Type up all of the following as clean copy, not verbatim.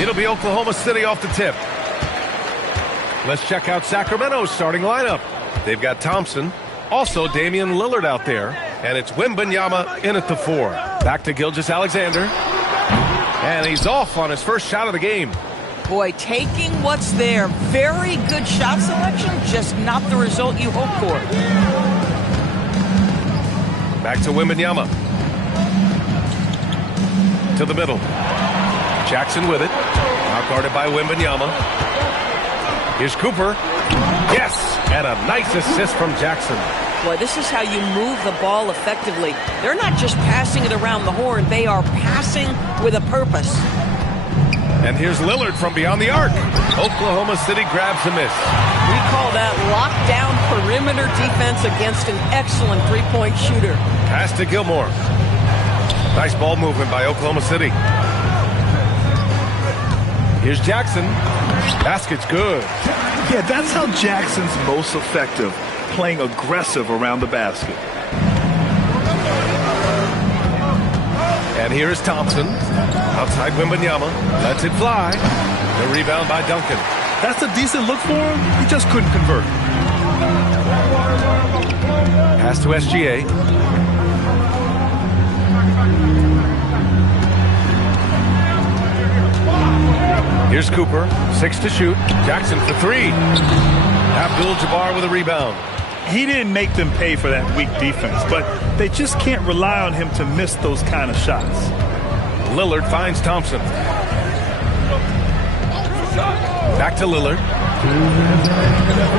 It'll be Oklahoma City off the tip. Let's check out Sacramento's starting lineup. They've got Thompson, also Damian Lillard out there, and it's Wembanyama in at the 4. Back to Gilgeous-Alexander, and he's off on his first shot of the game. Boy, taking what's there. Very good shot selection, just not the result you hope for. Back to Wembanyama. To the middle. Jackson with it. Now guarded by Wembanyama. Here's Cooper. Yes! And a nice assist from Jackson. Boy, this is how you move the ball effectively. They're not just passing it around the horn. They are passing with a purpose. And here's Lillard from beyond the arc. Oklahoma City grabs a miss. We call that lockdown perimeter defense against an excellent three-point shooter. Pass to Gilmore. Nice ball movement by Oklahoma City. Here's Jackson. Basket's good. Yeah, that's how Jackson's most effective, playing aggressive around the basket. And here is Thompson. Outside Wembanyama. Lets it fly. The rebound by Duncan. That's a decent look for him. He just couldn't convert. Pass to SGA. Here's Cooper. 6 to shoot. Jackson for 3. Abdul-Jabbar with a rebound. He didn't make them pay for that weak defense, but they just can't rely on him to miss those kind of shots. Lillard finds Thompson. Back to Lillard.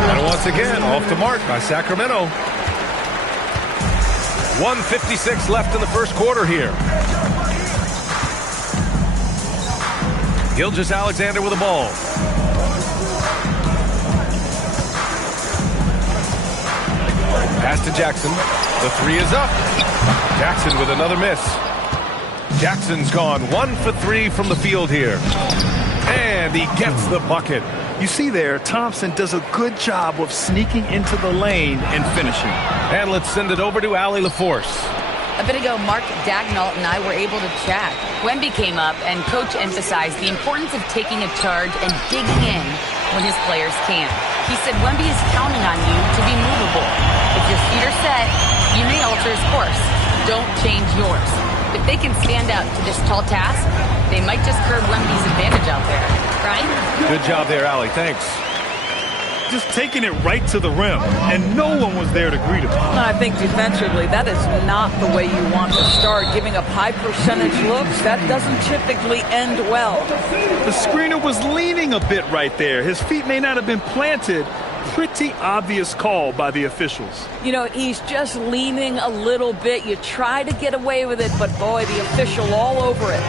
And once again, off the mark by Sacramento. 1:56 left in the first quarter here. Gilgeous-Alexander with the ball. Pass to Jackson. The 3 is up. Jackson with another miss. Jackson's gone 1 for 3 from the field here. And he gets the bucket. You see there, Thompson does a good job of sneaking into the lane and finishing. And let's send it over to Allie LaForce. A bit ago, Mark Dagnall and I were able to chat. Wemby came up, and Coach emphasized the importance of taking a charge and digging in when his players can. He said Wemby is counting on you to be movable. If your feet are set, you may alter his course. Don't change yours. If they can stand up to this tall task, they might just curb Wemby's advantage out there. Brian? Good job there, Allie. Thanks. Just taking it right to the rim, and no one was there to greet him. I think defensively, that is not the way you want to start. Giving up high percentage looks, that doesn't typically end well. The screener was leaning a bit right there. His feet may not have been planted. Pretty obvious call by the officials. You know, he's just leaning a little bit. You try to get away with it, but boy, the official all over it.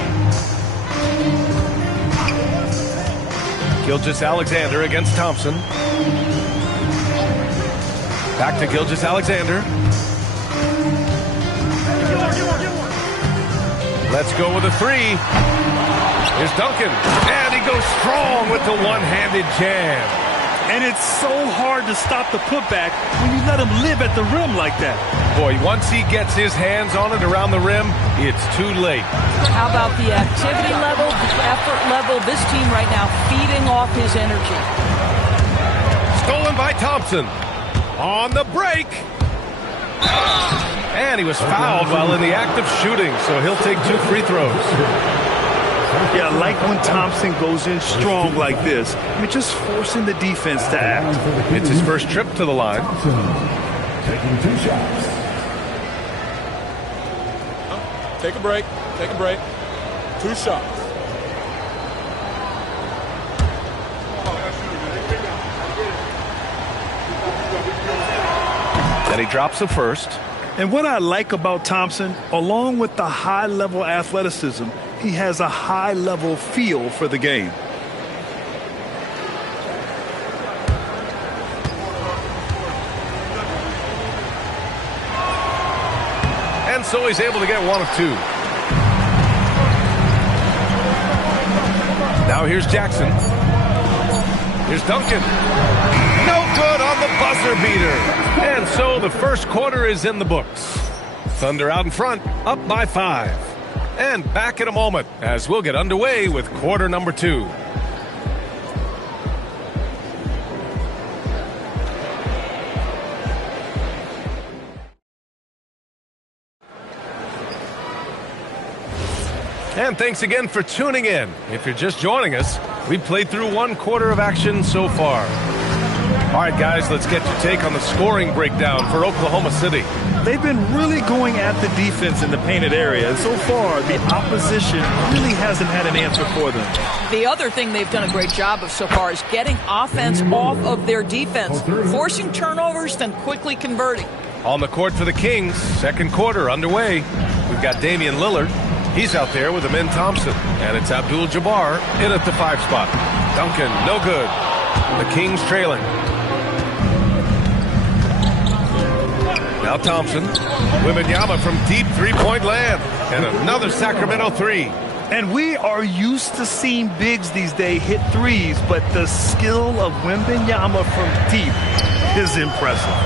Gilgeous-Alexander against Thompson. Back to Gilgeous-Alexander. Let's go with a 3. Here's Duncan. And he goes strong with the one-handed jam. And it's so hard to stop the putback when you let him live at the rim like that. Boy, once he gets his hands on it around the rim, it's too late. How about the activity level, the effort level? This team right now feeding off his energy. Stolen by Thompson. On the break. And he was fouled while in the act of shooting, so he'll take 2 free throws. Yeah, I like when Thompson goes in strong like this. I mean, just forcing the defense to act. It's his first trip to the line. Taking 2 shots. Take a break. Take a break. 2 shots. And he drops the first. And what I like about Thompson, along with the high-level athleticism, he has a high-level feel for the game. And so he's able to get 1 of 2. Now here's Jackson. Here's Duncan. No good on the buzzer beater. And so the first quarter is in the books. Thunder out in front, up by 5. And back in a moment as we'll get underway with quarter number 2. And thanks again for tuning in. If you're just joining us, we've played through 1 quarter of action so far. All right, guys, let's get your take on the scoring breakdown for Oklahoma City. They've been really going at the defense in the painted area, and so far the opposition really hasn't had an answer for them. The other thing they've done a great job of so far is getting offense off of their defense, forcing turnovers, then quickly converting. On the court for the Kings, second quarter underway. We've got Damian Lillard. He's out there with Amin Thompson, and it's Abdul-Jabbar in at the 5 spot. Duncan, no good. The Kings trailing. Now Thompson. Wembanyama from deep three-point land. And another Sacramento 3. And we are used to seeing bigs these days hit threes, but the skill of Wembanyama from deep is impressive.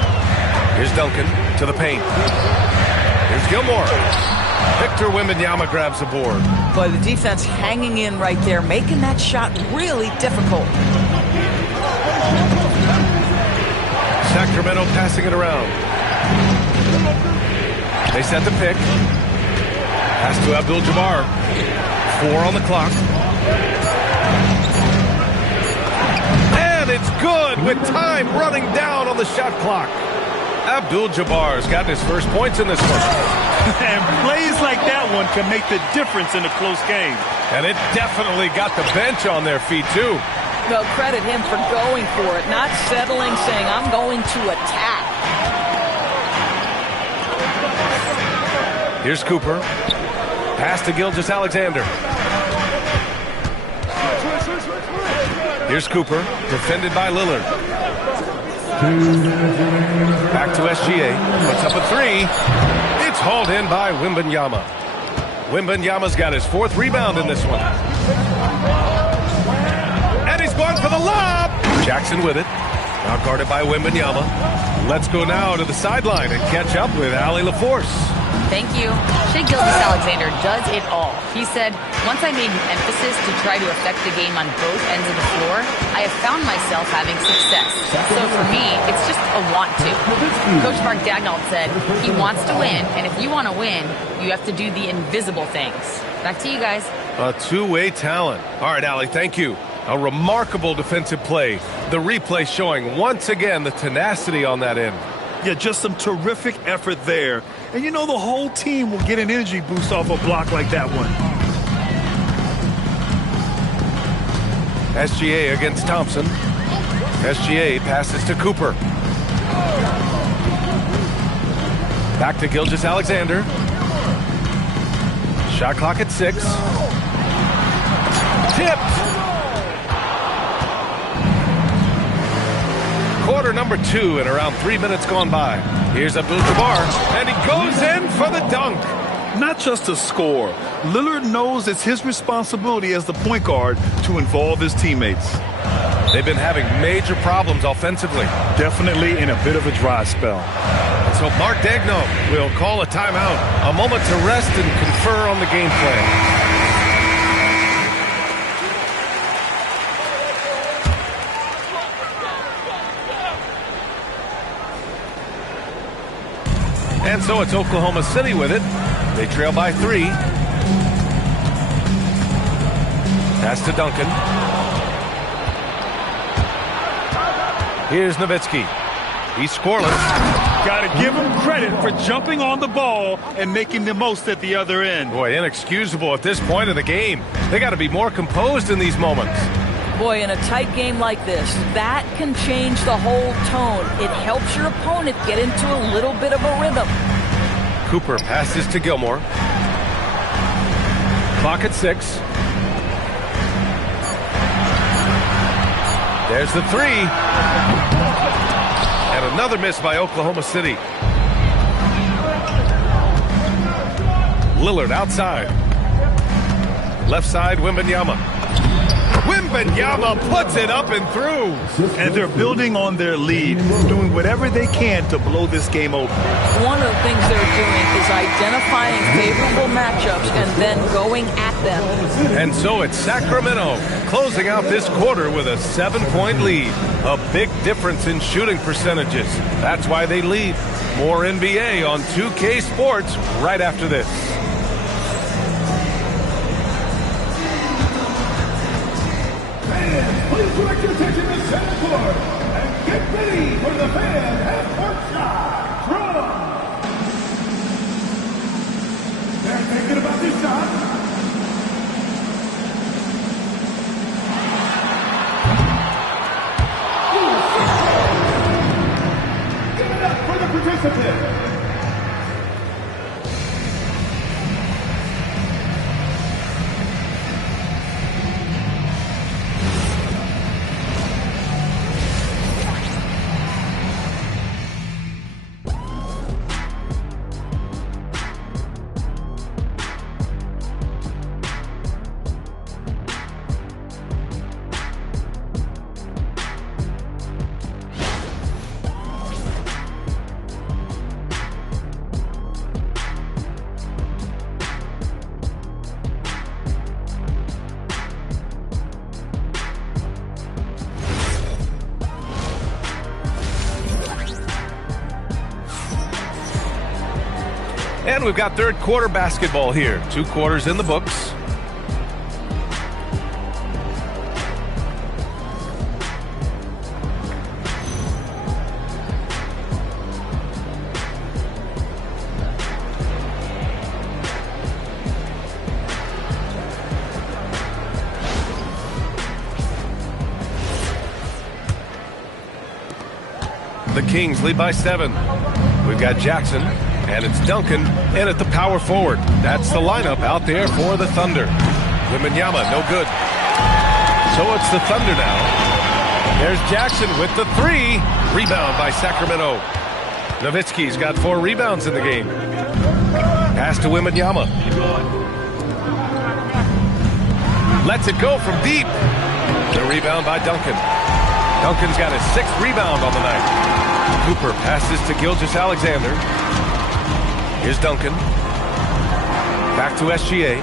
Here's Duncan to the paint. Here's Gilmore. Victor Wembanyama grabs the board. Boy, the defense hanging in right there, making that shot really difficult. Sacramento passing it around. They set the pick. Pass to Abdul-Jabbar. 4 on the clock. And it's good with time running down on the shot clock. Abdul-Jabbar's gotten his first points in this one. And plays like that one can make the difference in a close game. And it definitely got the bench on their feet, too. No, credit him for going for it, not settling, saying, I'm going to attack. Here's Cooper. Pass to Gilgeous-Alexander. Here's Cooper, defended by Lillard. Back to SGA. Puts up a 3. It's hauled in by Wembanyama. Wembanyama's got his 4th rebound in this one. And he's going for the lob. Jackson with it. Now guarded by Wembanyama. Let's go now to the sideline and catch up with Allie LaForce. Thank you. Shai Gilgeous-Alexander does it all. He said, once I made an emphasis to try to affect the game on both ends of the floor, I have found myself having success. So for me, it's just a want to. Coach Mark Daigneault said he wants to win, and if you want to win, you have to do the invisible things. Back to you guys. A two-way talent. All right, Allie, thank you. A remarkable defensive play. The replay showing once again the tenacity on that end. Yeah, just some terrific effort there. And you know the whole team will get an energy boost off a block like that one. SGA against Thompson. SGA passes to Cooper. Back to Gilgeous-Alexander. Shot clock at 6. Tipped. Quarter number 2 and around 3 minutes gone by. Here's Abdul-Jabbar, and he goes in for the dunk. Not just to score. Lillard knows it's his responsibility as the point guard to involve his teammates. They've been having major problems offensively. Definitely in a bit of a dry spell. So Mark Daigneault will call a timeout. A moment to rest and confer on the game plan. And so it's Oklahoma City with it. They trail by 3. Pass to Duncan. Here's Nowitzki. He's scoreless. Got to give him credit for jumping on the ball and making the most at the other end. Boy, inexcusable at this point of the game. They got to be more composed in these moments. Boy, in a tight game like this, that can change the whole tone. It helps your opponent get into a little bit of a rhythm. Cooper passes to Gilmore. Clock at 6. There's the 3. And another miss by Oklahoma City. Lillard outside. Left side, Wembanyama. Wembanyama puts it up and through. And they're building on their lead, doing whatever they can to blow this game open. One of the things they're doing is identifying favorable matchups and then going at them. And so it's Sacramento closing out this quarter with a 7-point lead. A big difference in shooting percentages. That's why they lead. More NBA on 2K Sports right after this. Please direct your attention to center court and get ready for the fan half-court shot from. They're thinking about this shot. Give it up for the participant. And we've got third quarter basketball here. 2 quarters in the books. The Kings lead by 7. We've got Jackson. And it's Duncan in at the power forward. That's the lineup out there for the Thunder. Wembanyama, no good. So it's the Thunder now. There's Jackson with the 3. Rebound by Sacramento. Nowitzki's got 4 rebounds in the game. Pass to Wembanyama. Lets it go from deep. The rebound by Duncan. Duncan's got his 6th rebound on the night. Cooper passes to Gilgeous-Alexander. Here's Duncan. Back to SGA.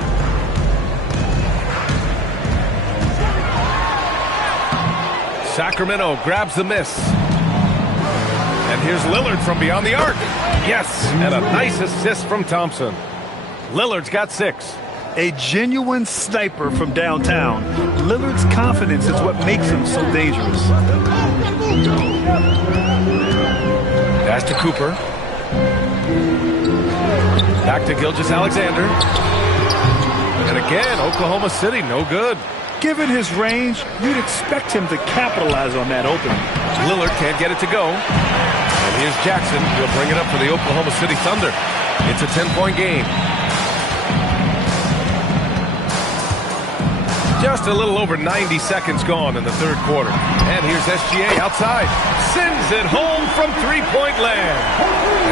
Sacramento grabs the miss. And here's Lillard from beyond the arc. Yes, and a nice assist from Thompson. Lillard's got 6. A genuine sniper from downtown. Lillard's confidence is what makes him so dangerous. Pass to Cooper. Back to Gilgeous-Alexander. And again, Oklahoma City, no good. Given his range, you'd expect him to capitalize on that opening. Lillard can't get it to go. And here's Jackson. He'll bring it up for the Oklahoma City Thunder. It's a 10-point game. Just a little over 90 seconds gone in the third quarter. And here's SGA outside. Sends it home from three-point land.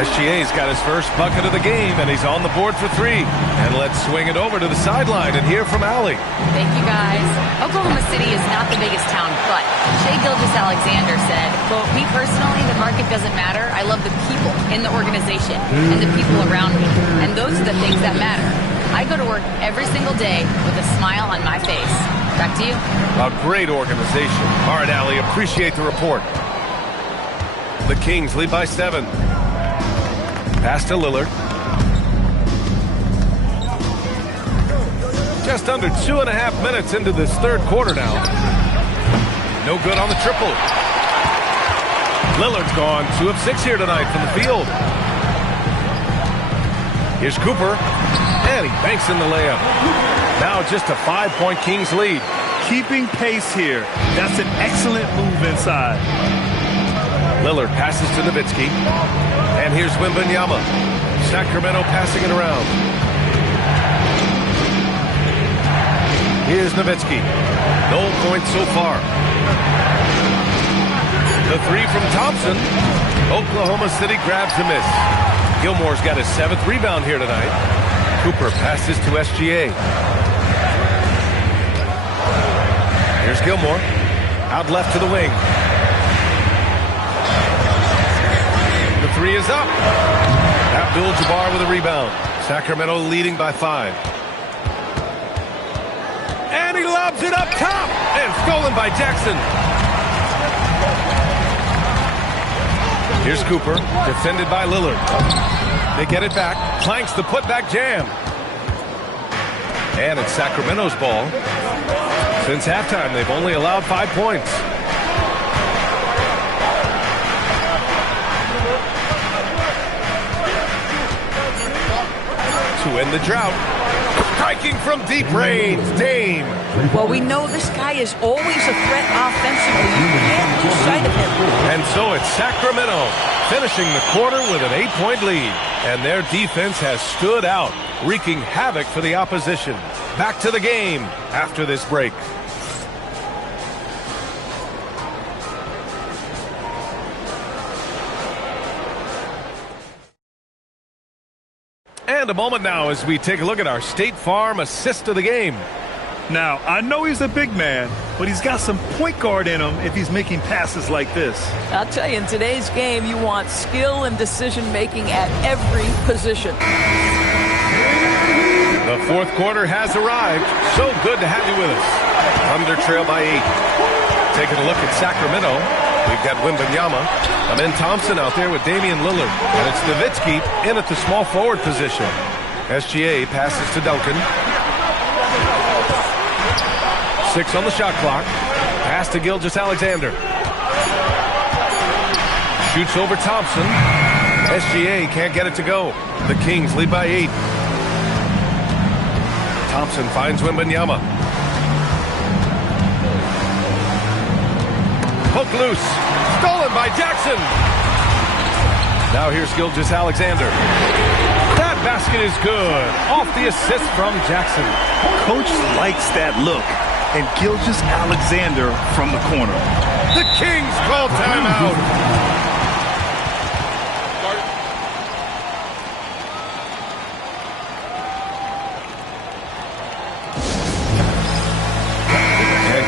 SGA's got his first bucket of the game, and he's on the board for 3. And let's swing it over to the sideline and hear from Allie. Thank you, guys. Oklahoma City is not the biggest town, but Shai Gilgeous-Alexander said, quote, "Me personally, the market doesn't matter. I love the people in the organization and the people around me. And those are the things that matter. I go to work every single day with a smile on my face." Back to you. A great organization. All right, Allie, appreciate the report. The Kings lead by 7. Pass to Lillard. Just under 2.5 minutes into this third quarter now. No good on the triple. Lillard's gone 2 of 6 here tonight from the field. Here's Cooper. And he banks in the layup. Now just a 5-point Kings lead. Keeping pace here. That's an excellent move inside. Lillard passes to Nowitzki. And here's Wembanyama. Sacramento passing it around. Here's Nowitzki. No points so far. The 3 from Thompson. Oklahoma City grabs the miss. Gilmore's got his 7th rebound here tonight. Cooper passes to SGA. Here's Gilmore. Out left to the wing. The three is up. Abdul-Jabbar with a rebound. Sacramento leading by 5. And he lobs it up top. And stolen by Jackson. Here's Cooper, defended by Lillard. They get it back. Clanks the putback jam. And it's Sacramento's ball. Since halftime, they've only allowed 5 points. To end the drought. Striking from deep range, Dame. Well, we know this guy is always a threat offensively. You can't lose sight of him. And so it's Sacramento finishing the quarter with an 8-point lead. And their defense has stood out, wreaking havoc for the opposition. Back to the game after this break. And a moment now as we take a look at our State Farm assist of the game. Now, I know he's a big man, but he's got some point guard in him if he's making passes like this. I'll tell you, in today's game, you want skill and decision-making at every position. The fourth quarter has arrived. So good to have you with us. Under trail by 8. Taking a look at Sacramento. We've got Wembanyama. Amen Thompson out there with Damian Lillard. And it's Nowitzki in at the small forward position. SGA passes to Duncan. 6 on the shot clock. Pass to Gilgeous-Alexander. Shoots over Thompson. SGA can't get it to go. The Kings lead by 8. Thompson finds Wembanyama. Hook loose. Stolen by Jackson. Now here's Gilgeous-Alexander. That basket is good. Off the assist from Jackson. Coach likes that look. And Gilgeous-Alexander from the corner. The Kings call timeout.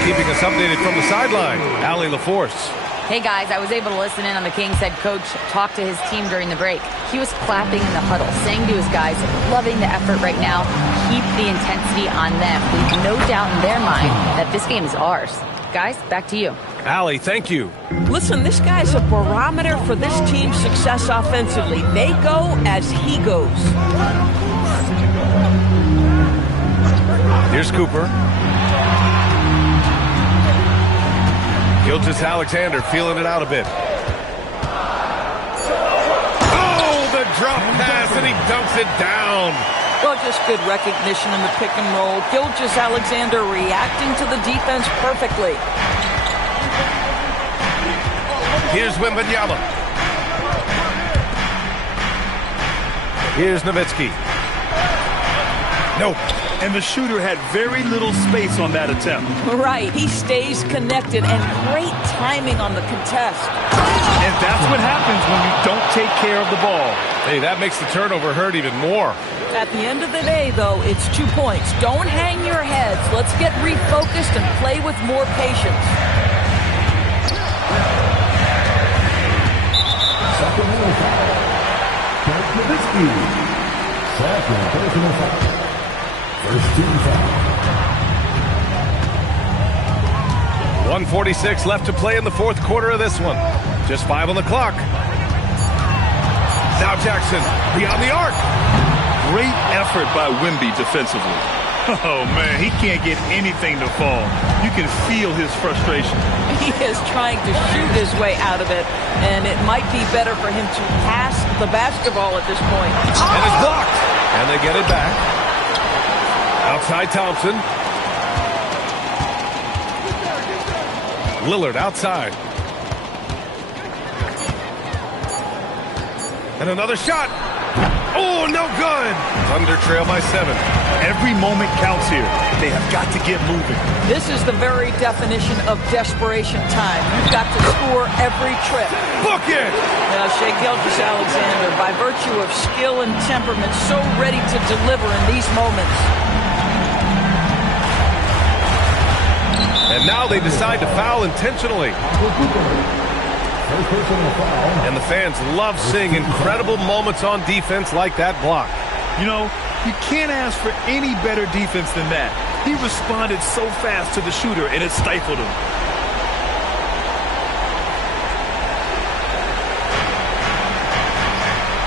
Keeping us updated from the sideline, Allie LaForce. Hey guys, I was able to listen in on the Kings head coach talk to his team during the break. He was clapping in the huddle, saying to his guys, loving the effort right now, keep the intensity on them. Leave no doubt in their mind that this game is ours. Guys, back to you. Allie, thank you. Listen, this guy's a barometer for this team's success offensively. They go as he goes. Here's Cooper. Gilgeous-Alexander feeling it out a bit. Oh, the drop pass, and he dunks it down. Well, just good recognition in the pick and roll. Gilgeous-Alexander reacting to the defense perfectly. Here's Wembanyama. Here's Nowitzki. Nope. And the shooter had very little space on that attempt. Right. He stays connected, and great timing on the contest. And that's what happens when you don't take care of the ball. Hey, that makes the turnover hurt even more. At the end of the day, though, it's 2 points. Don't hang your heads. Let's get refocused and play with more patience. Sacramento foul. Dirk Nowitzki. Second personal foul. First team foul. 1:46 left to play in the fourth quarter of this one. Just 5 on the clock. Now Jackson beyond the arc. Great effort by Wemby defensively. Oh, man, he can't get anything to fall. You can feel his frustration. He is trying to shoot his way out of it, and it might be better for him to pass the basketball at this point. And it's blocked. And they get it back. Outside Thompson. Lillard outside. And another shot. Oh, no good. Thunder trail by 7. Every moment counts here. They have got to get moving. This is the very definition of desperation time. You've got to score every trip. Book it. Now, Shai Gilgeous-Alexander, by virtue of skill and temperament, so ready to deliver in these moments. And And now they decide to foul intentionally. And the fans love seeing incredible moments on defense like that block. You know, you can't ask for any better defense than that. He responded so fast to the shooter, and it stifled him.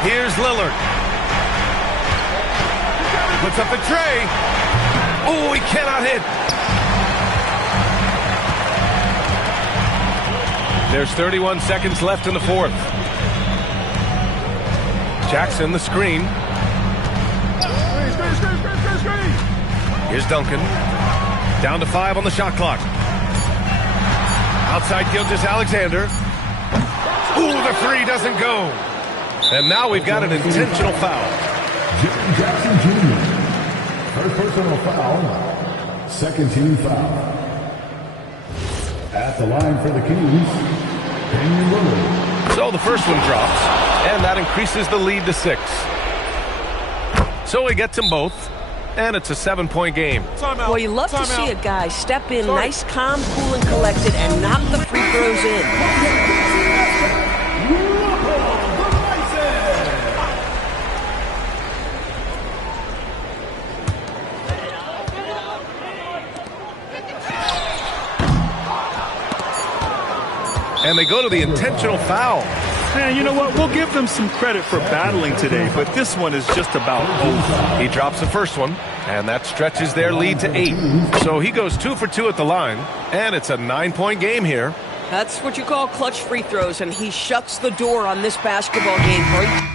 Here's Lillard. Puts up the tray. Oh, he cannot hit. There's 31 seconds left in the fourth. Jackson, the screen. Here's Duncan. Down to 5 on the shot clock. Outside Gilgeous-Alexander. Ooh, the three doesn't go. And now we've got an intentional foul. Jaren Jackson Jr. First personal foul. Second team foul. At the line for the Kings, Damian Lillard. So the first one drops, and that increases the lead to 6. So he gets them both, and it's a 7-point game. Well, you love to see a guy step in nice, calm, cool, and collected and knock the free throws in. And they go to the intentional foul. Man, you know what? We'll give them some credit for battling today, but this one is just about over. He drops the first one, and that stretches their lead to 8. So he goes 2 for 2 at the line, and it's a 9-point game here. That's what you call clutch free throws, and he shuts the door on this basketball game, Corey.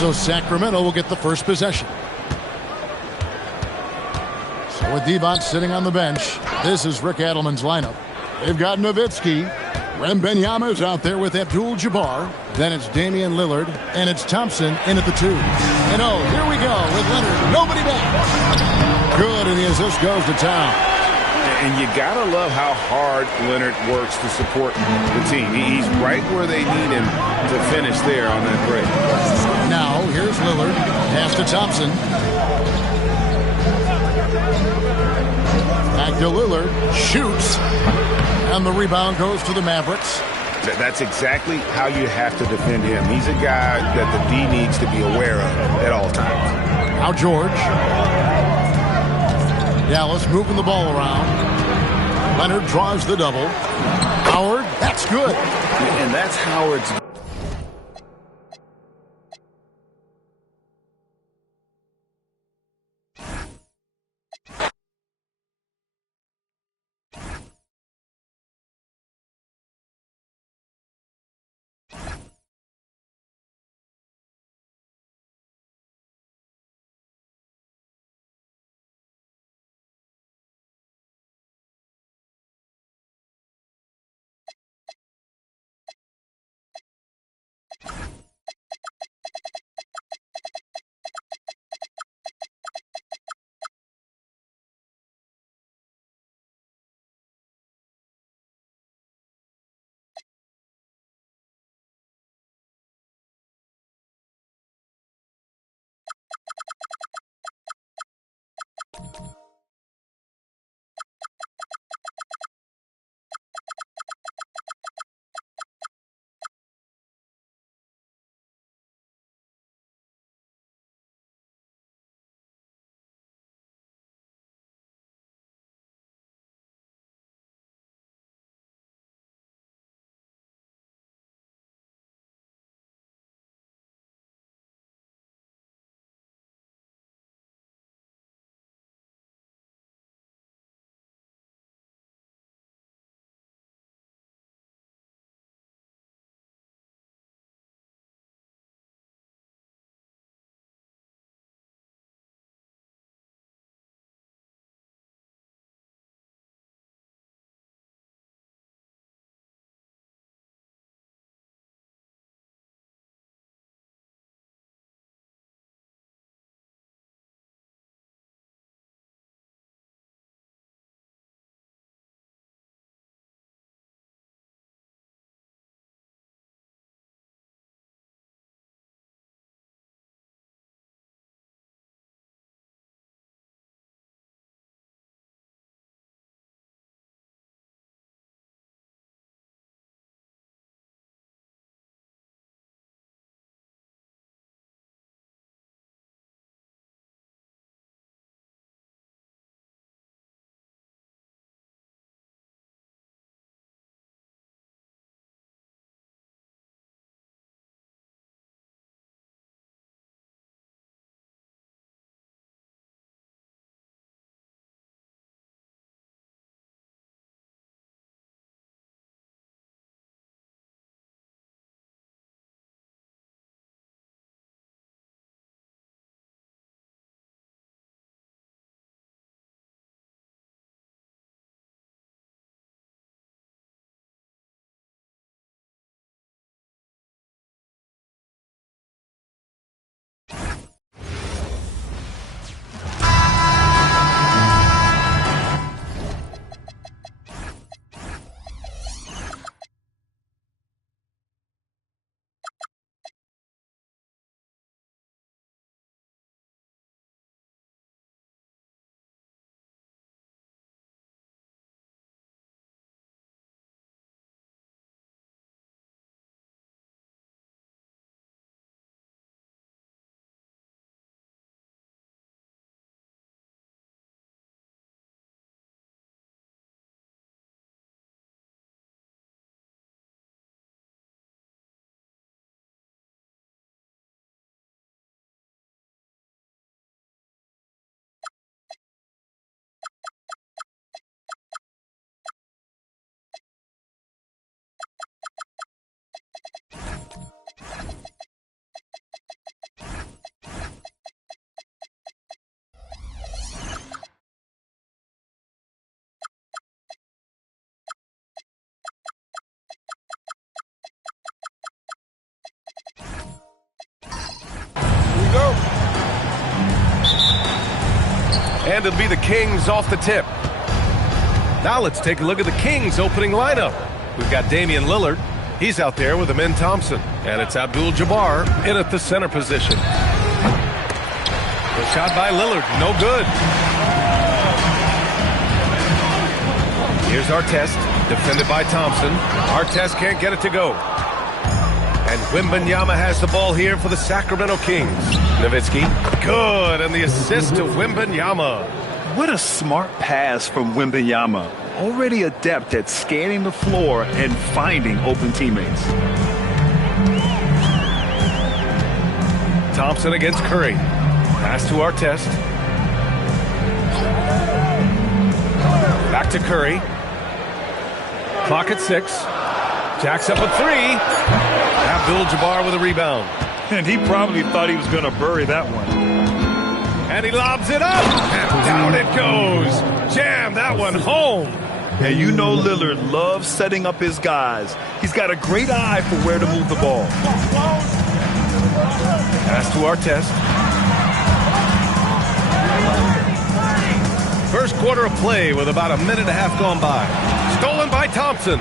So Sacramento will get the first possession. So with Devon sitting on the bench, this is Rick Adelman's lineup. They've got Nowitzki. Wembanyama is out there with Abdul-Jabbar. Then it's Damian Lillard, and it's Thompson in at the 2. And oh, here we go with Leonard. Nobody back. Good, and the assist goes to town. And you got to love how hard Leonard works to support the team. He's right where they need him to finish there on that break. Now, here's Lillard. Pass to Thompson. Back to Lillard. Shoots. And the rebound goes to the Mavericks. That's exactly how you have to defend him. He's a guy that the D needs to be aware of at all times. Now George. Dallas moving the ball around. Leonard draws the double. Howard, that's good. And that's Howard's And it'll be the Kings off the tip. Now let's take a look at the Kings opening lineup. We've got Damian Lillard. He's out there with Amin Thompson. And it's Abdul-Jabbar in at the center position. The shot by Lillard, no good. Here's Artest, defended by Thompson. Artest can't get it to go. And Wembanyama has the ball here for the Sacramento Kings. Nowitzki, good, and the assist to Wembanyama. What a smart pass from Wembanyama. Already adept at scanning the floor and finding open teammates. Thompson against Curry. Pass to Artest. Back to Curry. Clock at 6. Jacks up a 3. Abdul-Jabbar with a rebound. And he probably thought he was going to bury that one. And he lobs it up. And down it goes. Jam that one home. And you know Lillard loves setting up his guys. He's got a great eye for where to move the ball. Pass to Artest. First quarter of play with about a minute and a half gone by. Stolen by Thompson.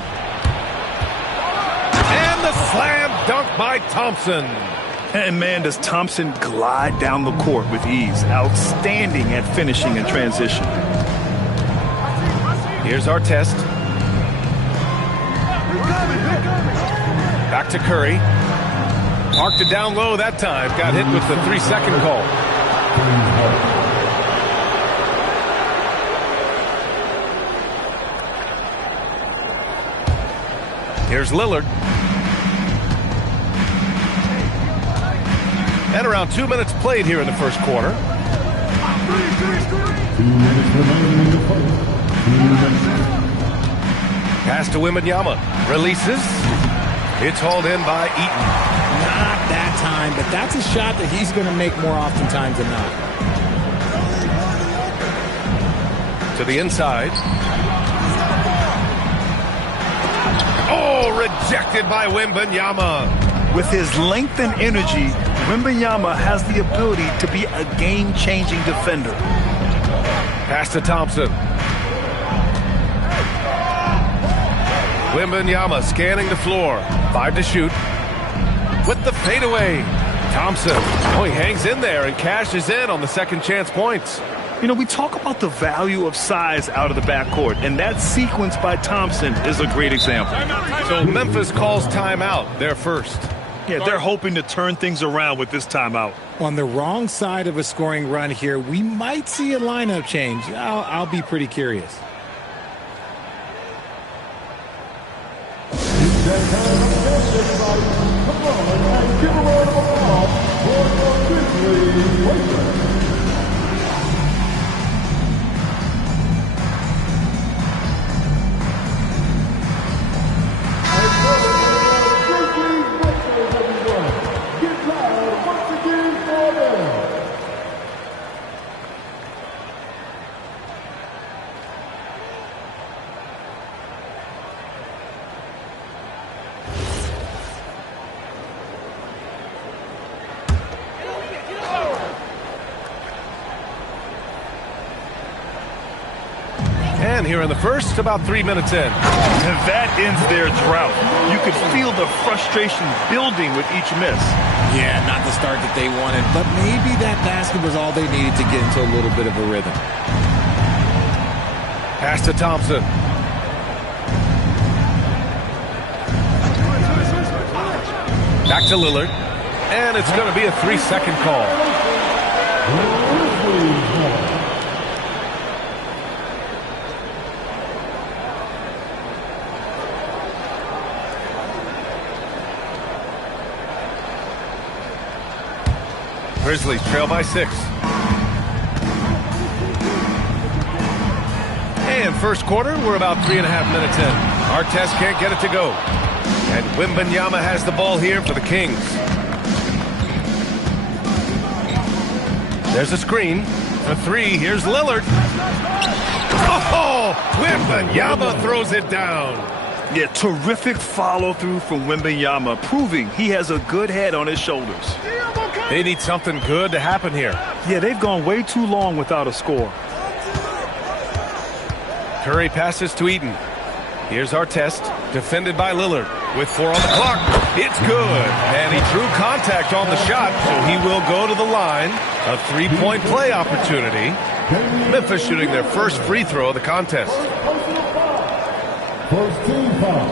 And the slam dunk by Thompson. And man, does Thompson glide down the court with ease. Outstanding at finishing in transition. Here's Artest. Back to Curry. Parked it down low that time. Got hit with the 3-second call. Here's Lillard. And around 2 minutes played here in the first quarter. 2 minutes remaining in the fight. 2 minutes. Pass to Wembanyama. Releases. It's hauled in by Eaton. Not that time, but that's a shot that he's going to make more oftentimes than not. To the inside. Oh, rejected by Wembanyama. With his length and energy, Wembanyama has the ability to be a game-changing defender. Pass to Thompson. Wembanyama scanning the floor. 5 to shoot. With the fadeaway. Thompson. Oh, he hangs in there and cashes in on the second chance points. You know, we talk about the value of size out of the backcourt, and that sequence by Thompson is a great example. So Memphis calls timeout. They're first. Yeah, they're hoping to turn things around with this timeout. On the wrong side of a scoring run here, we might see a lineup change. I'll be pretty curious. It's that time of this, everybody. Come on, and give a round of applause for your Grizzlies Lakers. And here in the first, about 3 minutes in. And that ends their drought. You could feel the frustration building with each miss. Yeah, not the start that they wanted, but maybe that basket was all they needed to get into a little bit of a rhythm. Pass to Thompson. Back to Lillard. And it's going to be a 3-second call. Grizzlies trail by 6. And first quarter, we're about 3.5 minutes in. Artest can't get it to go. And Wembanyama has the ball here for the Kings. There's a screen. A 3. Here's Lillard. Oh, Wembanyama throws it down. Yeah, terrific follow-through from Wembanyama, proving he has a good head on his shoulders. They need something good to happen here. Yeah, they've gone way too long without a score. Curry passes to Eaton. Here's Artest, defended by Lillard. With 4 on the clock, it's good. And he drew contact on the shot, so he will go to the line. A 3-point play opportunity. Memphis shooting their first free throw of the contest. First team foul.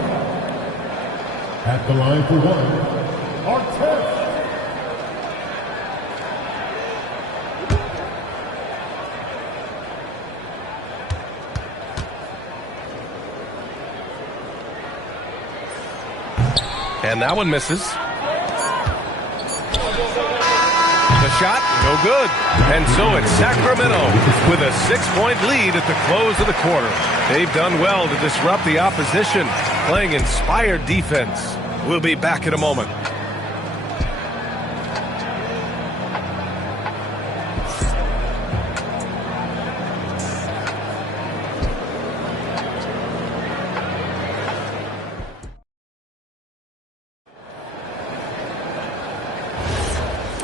At the line for one, Artest. And that one misses. The shot, no good. And so it's Sacramento with a 6-point lead at the close of the quarter. They've done well to disrupt the opposition, playing inspired defense. We'll be back in a moment.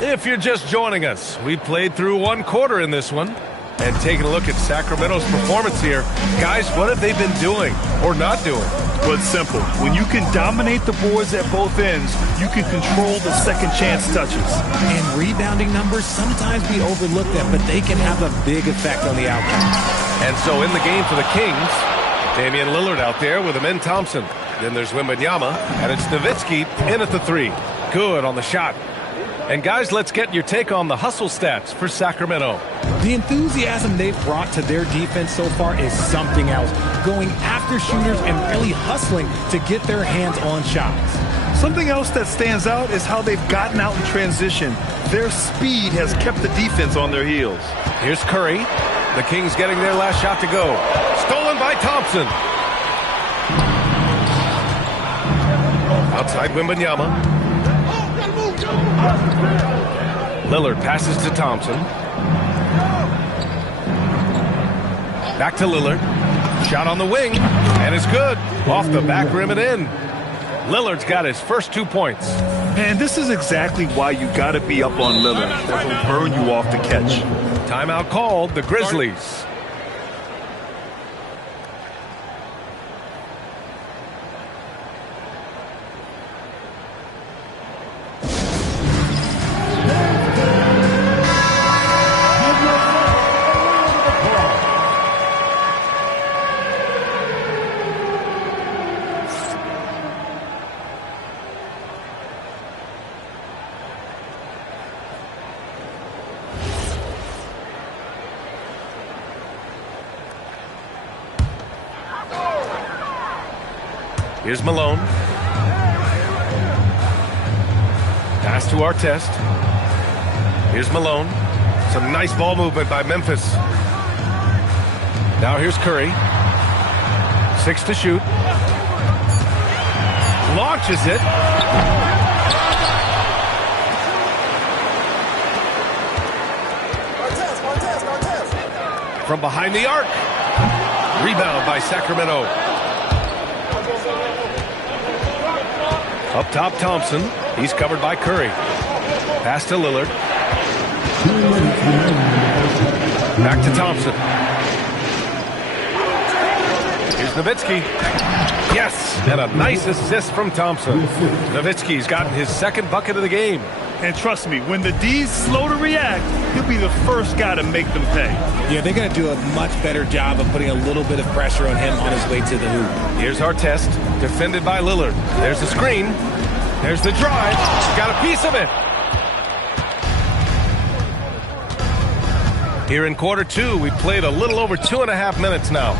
If you're just joining us, we played through 1 quarter in this one. And taking a look at Sacramento's performance here, guys, what have they been doing or not doing? Well, it's simple. When you can dominate the boards at both ends, you can control the second chance touches. And rebounding numbers, sometimes we overlook them, but they can have a big effect on the outcome. And so in the game for the Kings, Damian Lillard out there with Amen Thompson. Then there's Wembanyama, and it's Nowitzki in at the 3. Good on the shot. And guys, let's get your take on the hustle stats for Sacramento. The enthusiasm they've brought to their defense so far is something else. Going after shooters and really hustling to get their hands on shots. Something else that stands out is how they've gotten out in transition. Their speed has kept the defense on their heels. Here's Curry. The Kings getting their last shot to go. Stolen by Thompson. Outside Wembanyama. Lillard passes to Thompson. Back to Lillard. Shot on the wing, and it's good. Off the back rim and in. Lillard's got his first 2 points. And this is exactly why you got to be up on Lillard. That will burn you off the catch. Timeout called, the Grizzlies. Here's Malone. Pass to Artest. Here's Malone. Some nice ball movement by Memphis. Now here's Curry. 6 to shoot. Launches it. From behind the arc. Rebound by Sacramento. Up top, Thompson. He's covered by Curry. Pass to Lillard. Back to Thompson. Here's Nowitzki. Yes, and a nice assist from Thompson. Nowitzki's gotten his second bucket of the game. And trust me, when the D's slow to react, he'll be the first guy to make them pay. Yeah, they're going to do a much better job of putting a little bit of pressure on him on his way to the hoop. Here's Artest, defended by Lillard. There's the screen. There's the drive. Got a piece of it. Here in quarter 2, we played a little over 2.5 minutes now.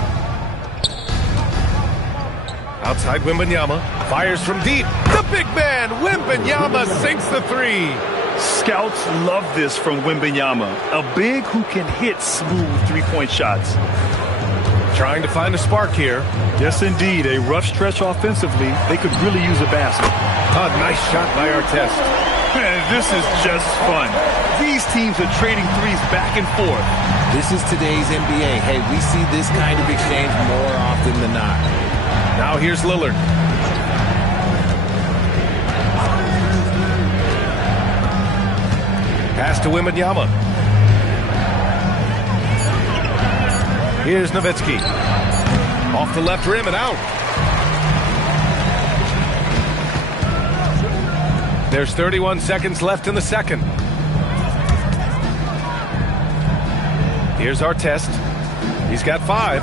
Outside Wembanyama, fires from deep. The big man, Wembanyama, sinks the 3. Scouts love this from Wembanyama, a big who can hit smooth three-point shots. Trying to find a spark here. Yes, indeed, a rough stretch offensively. They could really use a basket. A nice shot by Artest. Man, this is just fun. These teams are trading threes back and forth. This is today's NBA. Hey, we see this kind of exchange more often than not. Now here's Lillard. Pass to Wembanyama. Here's Nowitzki. Off the left rim and out. There's 31 seconds left in the second. Here's Artest. He's got 5.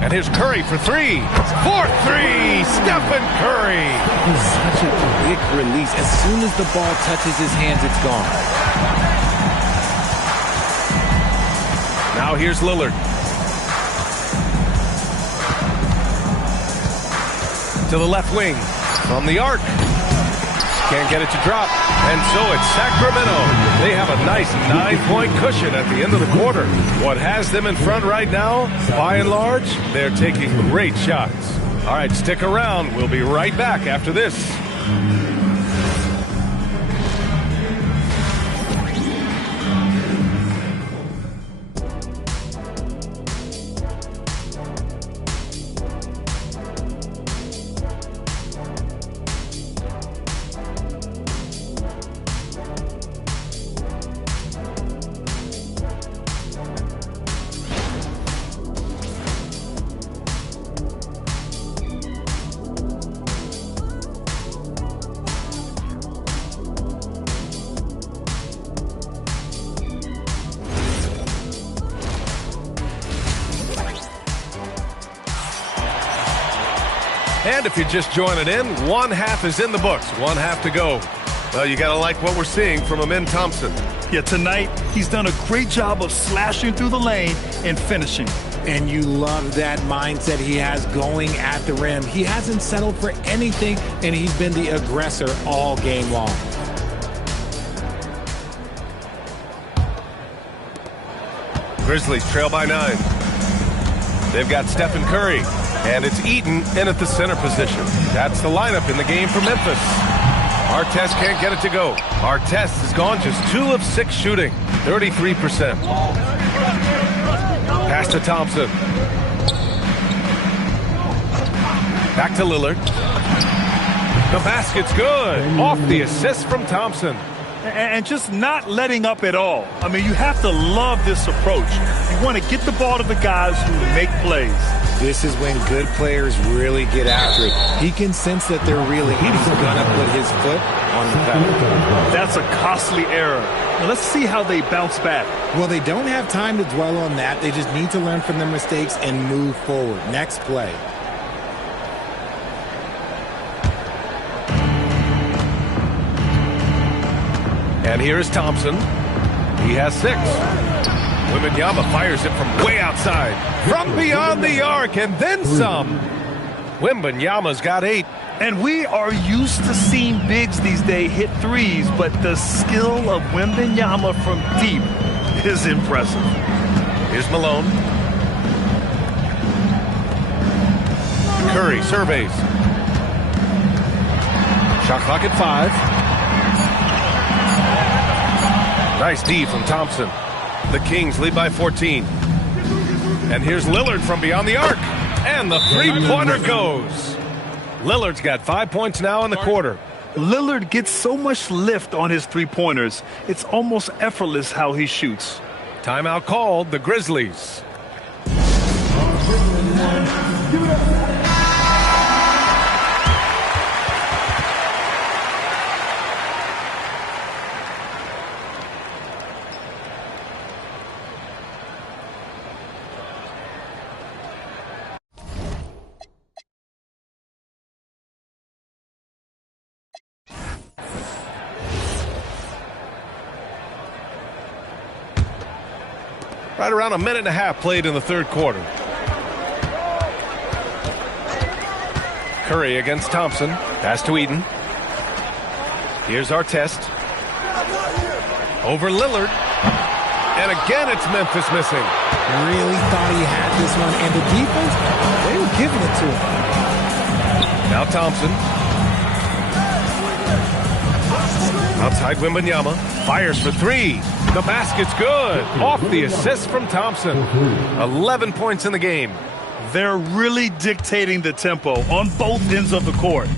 And here's Curry for 3. 4-3, Stephen Curry. Such a quick release. As soon as the ball touches his hands, it's gone. Now here's Lillard. To the left wing. From the arc. Can't get it to drop. And so it's Sacramento. They have a nice 9-point cushion at the end of the quarter. What has them in front right now, by and large, they're taking great shots. All right, stick around. We'll be right back after this. And if you're just joining in, one half is in the books. One half to go. Well, you got to like what we're seeing from Amen Thompson. Yeah, tonight he's done a great job of slashing through the lane and finishing. And you love that mindset he has going at the rim. He hasn't settled for anything, and he's been the aggressor all game long. Grizzlies trail by 9. They've got Stephen Curry. And it's Eaton in at the center position. That's the lineup in the game for Memphis. Artest can't get it to go. Artest has gone just 2 of 6 shooting, 33%. Pass to Thompson. Back to Lillard. The basket's good. Off the assist from Thompson. And just not letting up at all. I mean, you have to love this approach. You want to get the ball to the guys who make plays. This is when good players really get after it. He can sense that they're reeling, and he's going to put his foot on the pedal. That's a costly error. Now let's see how they bounce back. Well, they don't have time to dwell on that. They just need to learn from their mistakes and move forward. Next play. And here's Thompson. He has 6. Wembanyama fires it from way outside. From beyond the arc and then some. Wembanyama's got 8. And we are used to seeing bigs these days hit threes, but the skill of Wembanyama from deep is impressive. Here's Malone. Curry surveys. Shot clock at 5. Nice D from Thompson. The Kings lead by 14. And here's Lillard from beyond the arc. And the three-pointer goes. Lillard's got 5 points now in the quarter. Lillard gets so much lift on his three-pointers. It's almost effortless how he shoots. Timeout called, the Grizzlies. Right around a minute and a half played in the third quarter. Curry against Thompson. Pass to Eaton. Here's Artest. Over Lillard. And again it's Memphis missing. Really thought he had this one. And the defense, they were giving it to him. Now Thompson. Outside Wembanyama. Fires for 3. The basket's good. Off the assist from Thompson. 11 points in the game. They're really dictating the tempo on both ends of the court.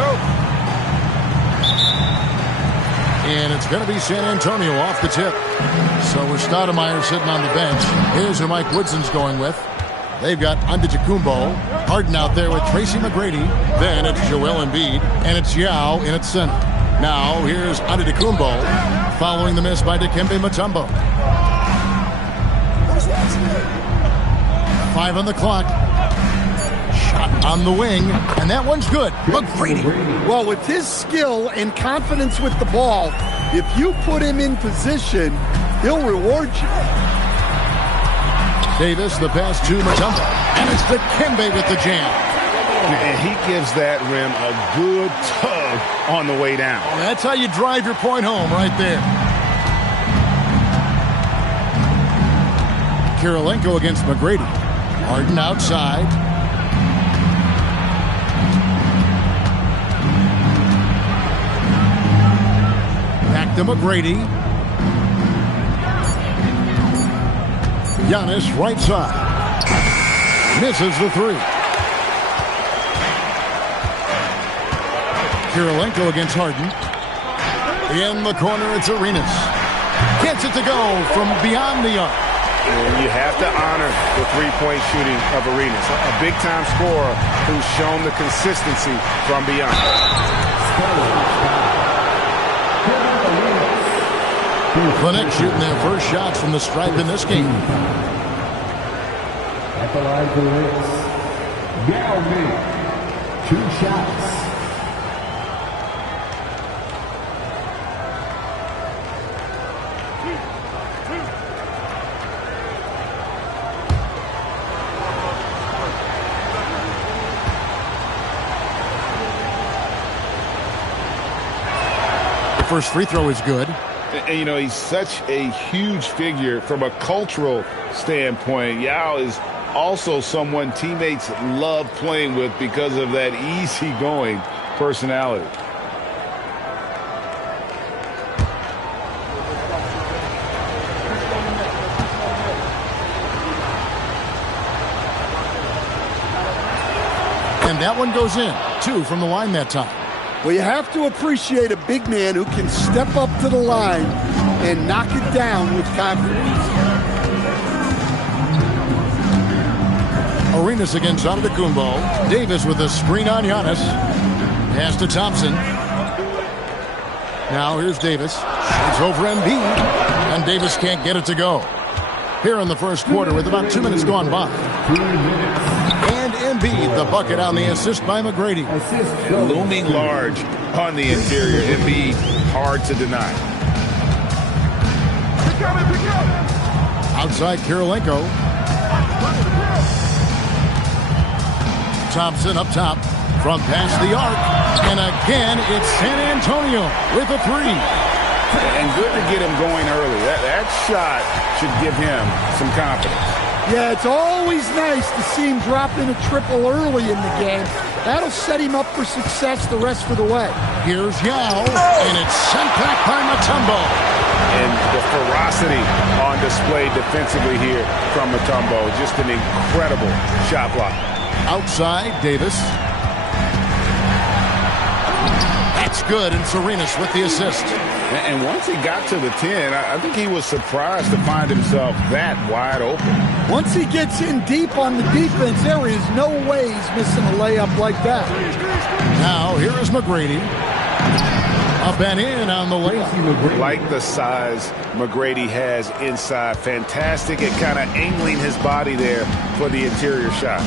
go. And it's going to be San Antonio off the tip. So with Stoudemire sitting on the bench, here's who Mike Woodson's going with. They've got Antetokounmpo, Harden out there with Tracy McGrady. Then it's Joel Embiid, and it's Yao in its center. Now here's Antetokounmpo, following the miss by Dikembe Mutombo. 5 on the clock. Shot on the wing, and that one's good. McGrady. Well, with his skill and confidence with the ball, if you put him in position, he'll reward you. Davis, the pass to Mutombo, and it's Dikembe with the jam. And he gives that rim a good tug on the way down. Oh, that's how you drive your point home right there. Kirilenko against McGrady. Harden outside. Back to McGrady. Giannis right side. Misses the three. Kirilenko against Harden. In the corner, it's Arenas. Gets it to go from beyond the arc. And you have to honor the three-point shooting of Arenas. A big-time scorer who's shown the consistency from beyond. Clinic shooting their first shots from the stripe in this game. At the line for the Knicks, Yao Ming, 2 shots. The first free throw is good. And, you know, he's such a huge figure from a cultural standpoint. Yao is also someone teammates love playing with because of that easygoing personality. And that one goes in. 2 from the line that time. Well, you have to appreciate a big man who can step up to the line and knock it down with confidence. Arenas against Antetokounmpo. Davis with a screen on Giannis. Pass to Thompson. Now here's Davis. Shoots over Embiid. And Davis can't get it to go. Here in the first quarter with about 2 minutes gone by. 3 minutes. And Embiid, the bucket on the assist by McGrady. Looming large on the interior. Embiid, hard to deny. Outside Kirilenko. Thompson up top from past the arc. And again, it's San Antonio with a 3. And good to get him going early. That shot should give him some confidence. Yeah, it's always nice to see him drop in a triple early in the game. That'll set him up for success the rest of the way. Here's Yao, and it's sent back by Mutombo. And the ferocity on display defensively here from Mutombo. Just an incredible shot block. Outside, Davis. That's good, and Arenas with the assist. And once he got to the 10, I think he was surprised to find himself that wide open. Once he gets in deep on the defense, there is no way he's missing a layup like that. Now, here is McGrady. Up and in on the layup. Like the size McGrady has inside. Fantastic at kind of angling his body there for the interior shot.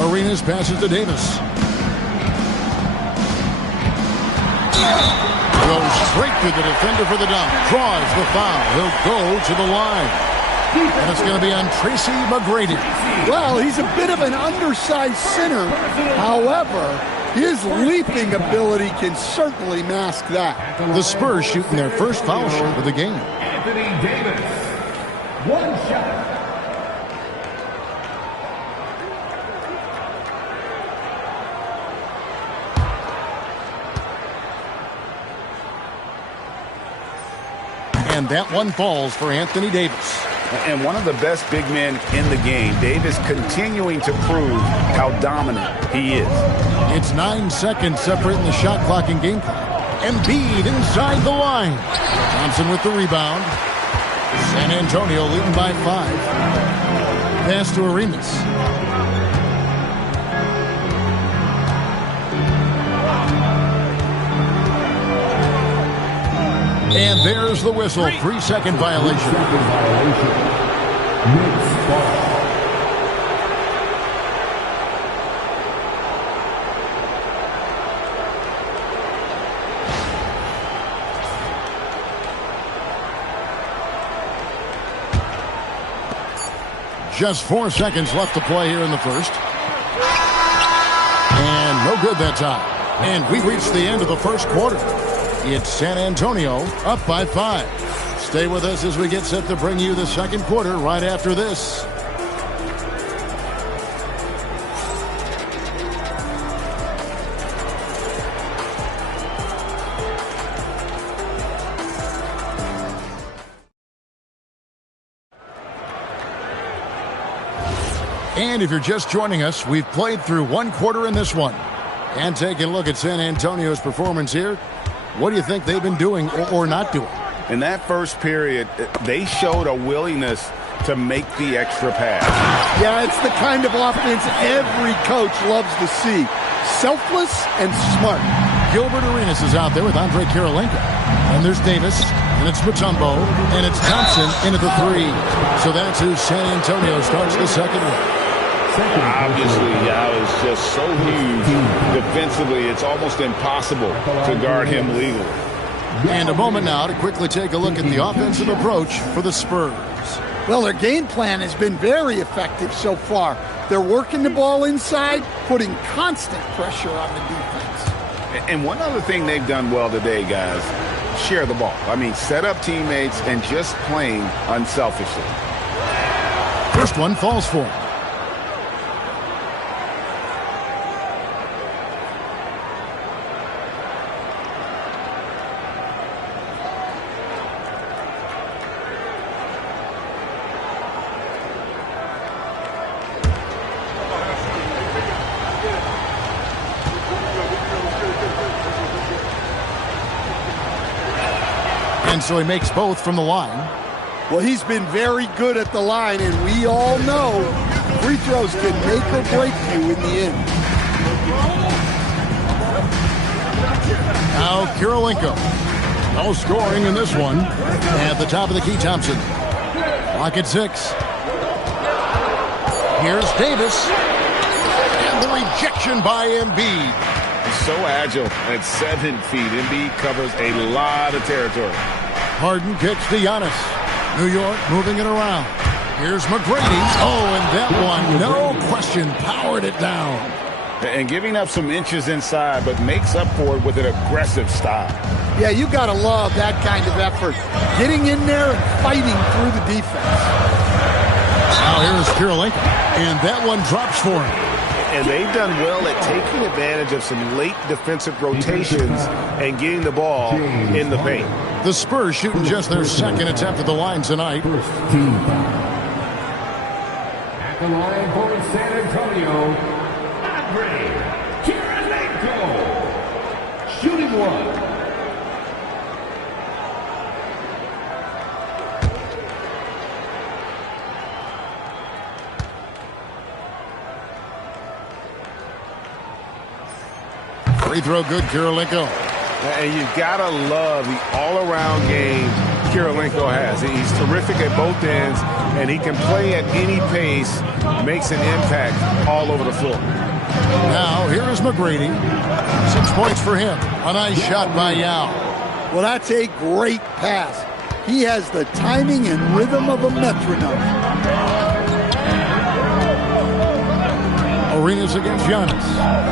Arenas passes to Davis. Goes straight to the defender for the dunk. Draws the foul. He'll go to the line. And it's going to be on Tracy McGrady. Well, he's a bit of an undersized center. However, his leaping ability can certainly mask that. The Spurs shooting their first foul shot of the game. Anthony Davis, 1 shot. And that one falls for Anthony Davis. And one of the best big men in the game. Davis continuing to prove how dominant he is. It's 9 seconds separating the shot clock and game clock. Embiid inside the line. Thompson with the rebound. San Antonio leading by 5. Pass to Arenas. And there's the whistle. 3-second violation. Just 4 seconds left to play here in the first. And no good that time. And we reached the end of the first quarter. It's San Antonio up by 5. Stay with us as we get set to bring you the second quarter right after this. And if you're just joining us, we've played through one quarter in this one. And taking a look at San Antonio's performance here, what do you think they've been doing or not doing? In that first period, they showed a willingness to make the extra pass. Yeah, it's the kind of offense every coach loves to see. Selfless and smart. Gilbert Arenas is out there with Andre Kirilenko. And there's Davis, and it's Mutombo, and it's Thompson into the 3. So that's who San Antonio starts the second one. Obviously, Yao is just so huge defensively, it's almost impossible to guard him legally. And a moment now to quickly take a look at the offensive approach for the Spurs. Well, their game plan has been very effective so far. They're working the ball inside, putting constant pressure on the defense. And one other thing they've done well today, guys, share the ball. I mean, set up teammates and just playing unselfishly. First one falls for him. And so he makes both from the line. Well, he's been very good at the line, and we all know free throws can make or break you in the end. Now Kirilenko. No scoring in this one. At the top of the key, Thompson. Clock at 6. Here's Davis. And the rejection by Embiid. He's so agile at 7 feet. Embiid covers a lot of territory. Harden kicks to Giannis. New York moving it around. Here's McGrady. Oh, and that one, no question, powered it down. And giving up some inches inside, but makes up for it with an aggressive style. Yeah, you got to love that kind of effort. Getting in there and fighting through the defense. Now here's Kirilenko. And that one drops for him. And they've done well at taking advantage of some late defensive rotations and getting the ball in the paint. The Spurs shooting just their second attempt at the line tonight. First team foul. At the line for San Antonio, Andre Kirilenko. Shooting one. Free throw good, Kirilenko. And you've got to love the all-around game Kirilenko has. He's terrific at both ends, and he can play at any pace, makes an impact all over the floor. Now, here is McGrady. 6 points for him. A nice shot by Yao. Well, that's a great pass. He has the timing and rhythm of a metronome. Arenas against Giannis.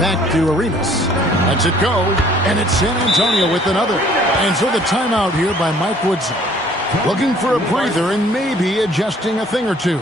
Back to Arenas. Lets it go. And it's San Antonio with another. And so the timeout here by Mike Woodson. Looking for a breather and maybe adjusting a thing or two.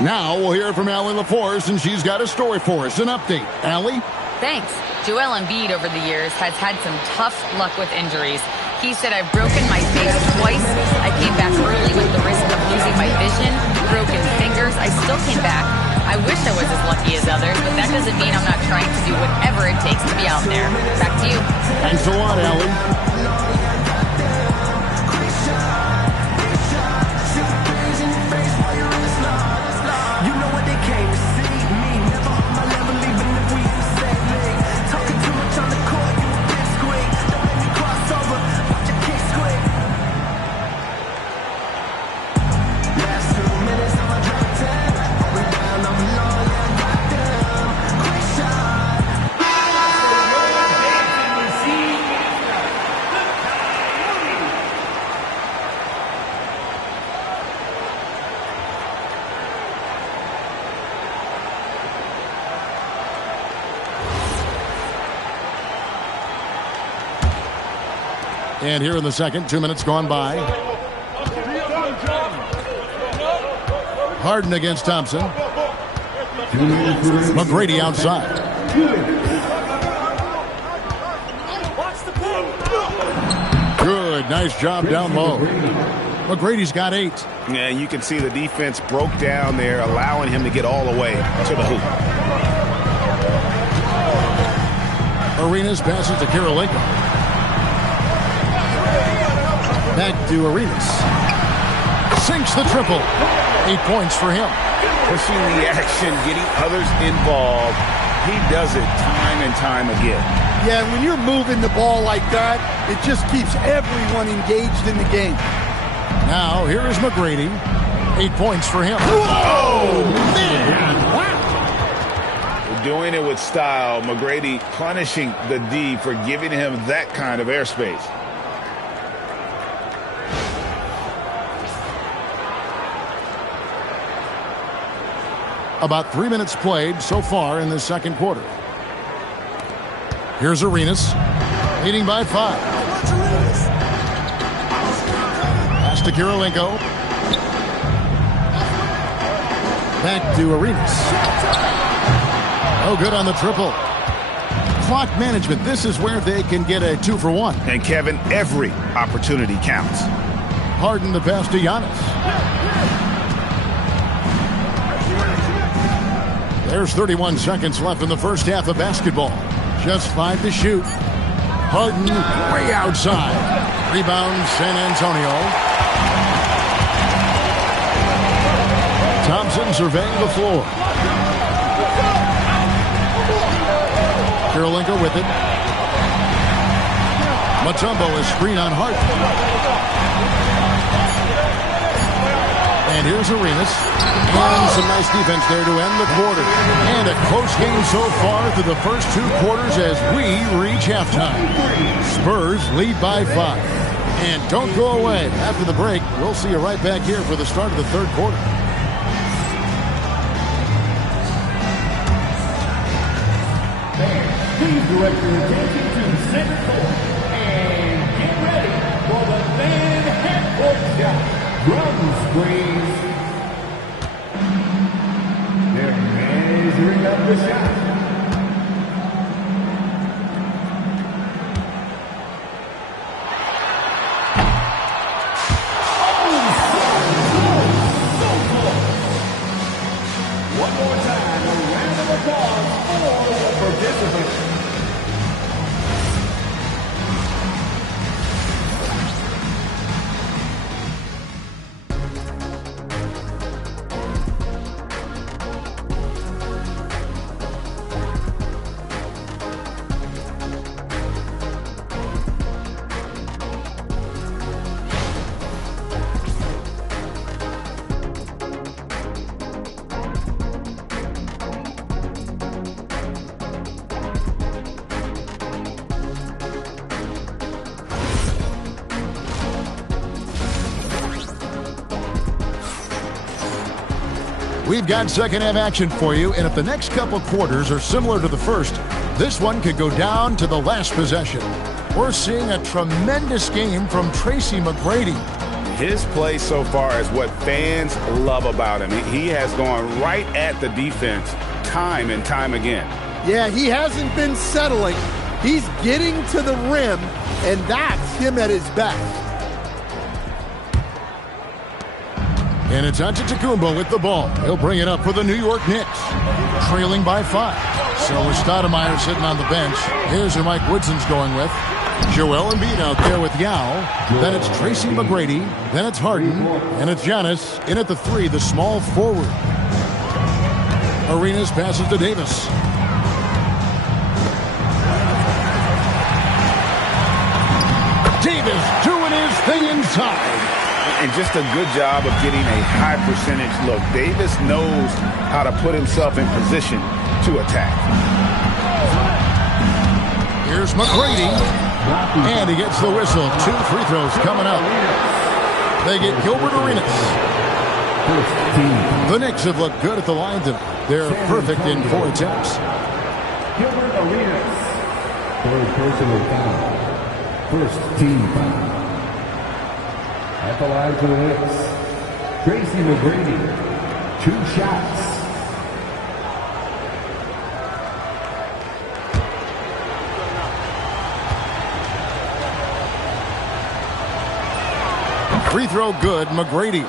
Now we'll hear from Allie LaForce, and she's got a story for us. An update. Allie? Thanks. Joel Embiid over the years has had some tough luck with injuries. He said, I've broken my face twice. I came back early with the risk of losing my vision, broken fingers. I still came back. I wish I was as lucky as others, but that doesn't mean I'm not trying to do whatever it takes to be out there. Back to you. Thanks a lot, Allie. And here in the second, 2 minutes gone by. Harden against Thompson. McGrady outside. Good, nice job down low. McGrady's got 8. Yeah, you can see the defense broke down there, allowing him to get all the way to the hoop. Arenas passes to Kirilenko. Back to Arenas. Sinks the triple. 8 points for him. Pushing the action, getting others involved. He does it time and time again. Yeah, when you're moving the ball like that, it just keeps everyone engaged in the game. Now, here is McGrady. 8 points for him. Oh, man! Wow! Doing it with style. McGrady punishing the D for giving him that kind of airspace. About 3 minutes played so far in the second quarter. Here's Arenas, leading by 5. Pass to Kirilenko. Back to Arenas. Oh, good on the triple. Clock management. This is where they can get a 2 for 1. And Kevin, every opportunity counts. Harden the pass to Giannis. There's 31 seconds left in the first half of basketball. Just 5 to shoot. Harden way outside. Rebound San Antonio. Thompson surveying the floor. Kirilenko with it. Mutombo is screen on Harden. And here's Arenas. And some nice defense there to end the quarter. And a close game so far through the first 2 quarters as we reach halftime. Spurs lead by 5. And don't go away. After the break, we'll see you right back here for the start of the third quarter. Please direct your attention to the center court and get ready for the Van Half-Court shot. Drum squeeze. They're measuring up the shot. One more time, a round of applause for the participants. We've got second half action for you, and if the next couple quarters are similar to the first, this one could go down to the last possession. We're seeing a tremendous game from Tracy McGrady. His play so far is what fans love about him. He has gone right at the defense time and time again. Yeah, he hasn't been settling. He's getting to the rim, and that's him at his best. And it's Antetokounmpo with the ball. He'll bring it up for the New York Knicks, trailing by 5. So with Stoudemire sitting on the bench, here's who Mike Woodson's going with. Joel Embiid out there with Yao. Then it's Tracy McGrady. Then it's Harden. And it's Giannis in at the 3, the small forward. Arenas passes to Davis. Davis doing his thing inside. And just a good job of getting a high percentage look. Davis knows how to put himself in position to attack. Here's McGrady. And he gets the whistle. 2 free throws coming up. They get Gilbert Arenas. The Knicks have looked good at the line tonight. They're perfect in 4 attempts. Gilbert Arenas. Third personal foul. First team foul. At the line for the Knicks, Tracy McGrady. 2 shots. Free throw good, McGrady.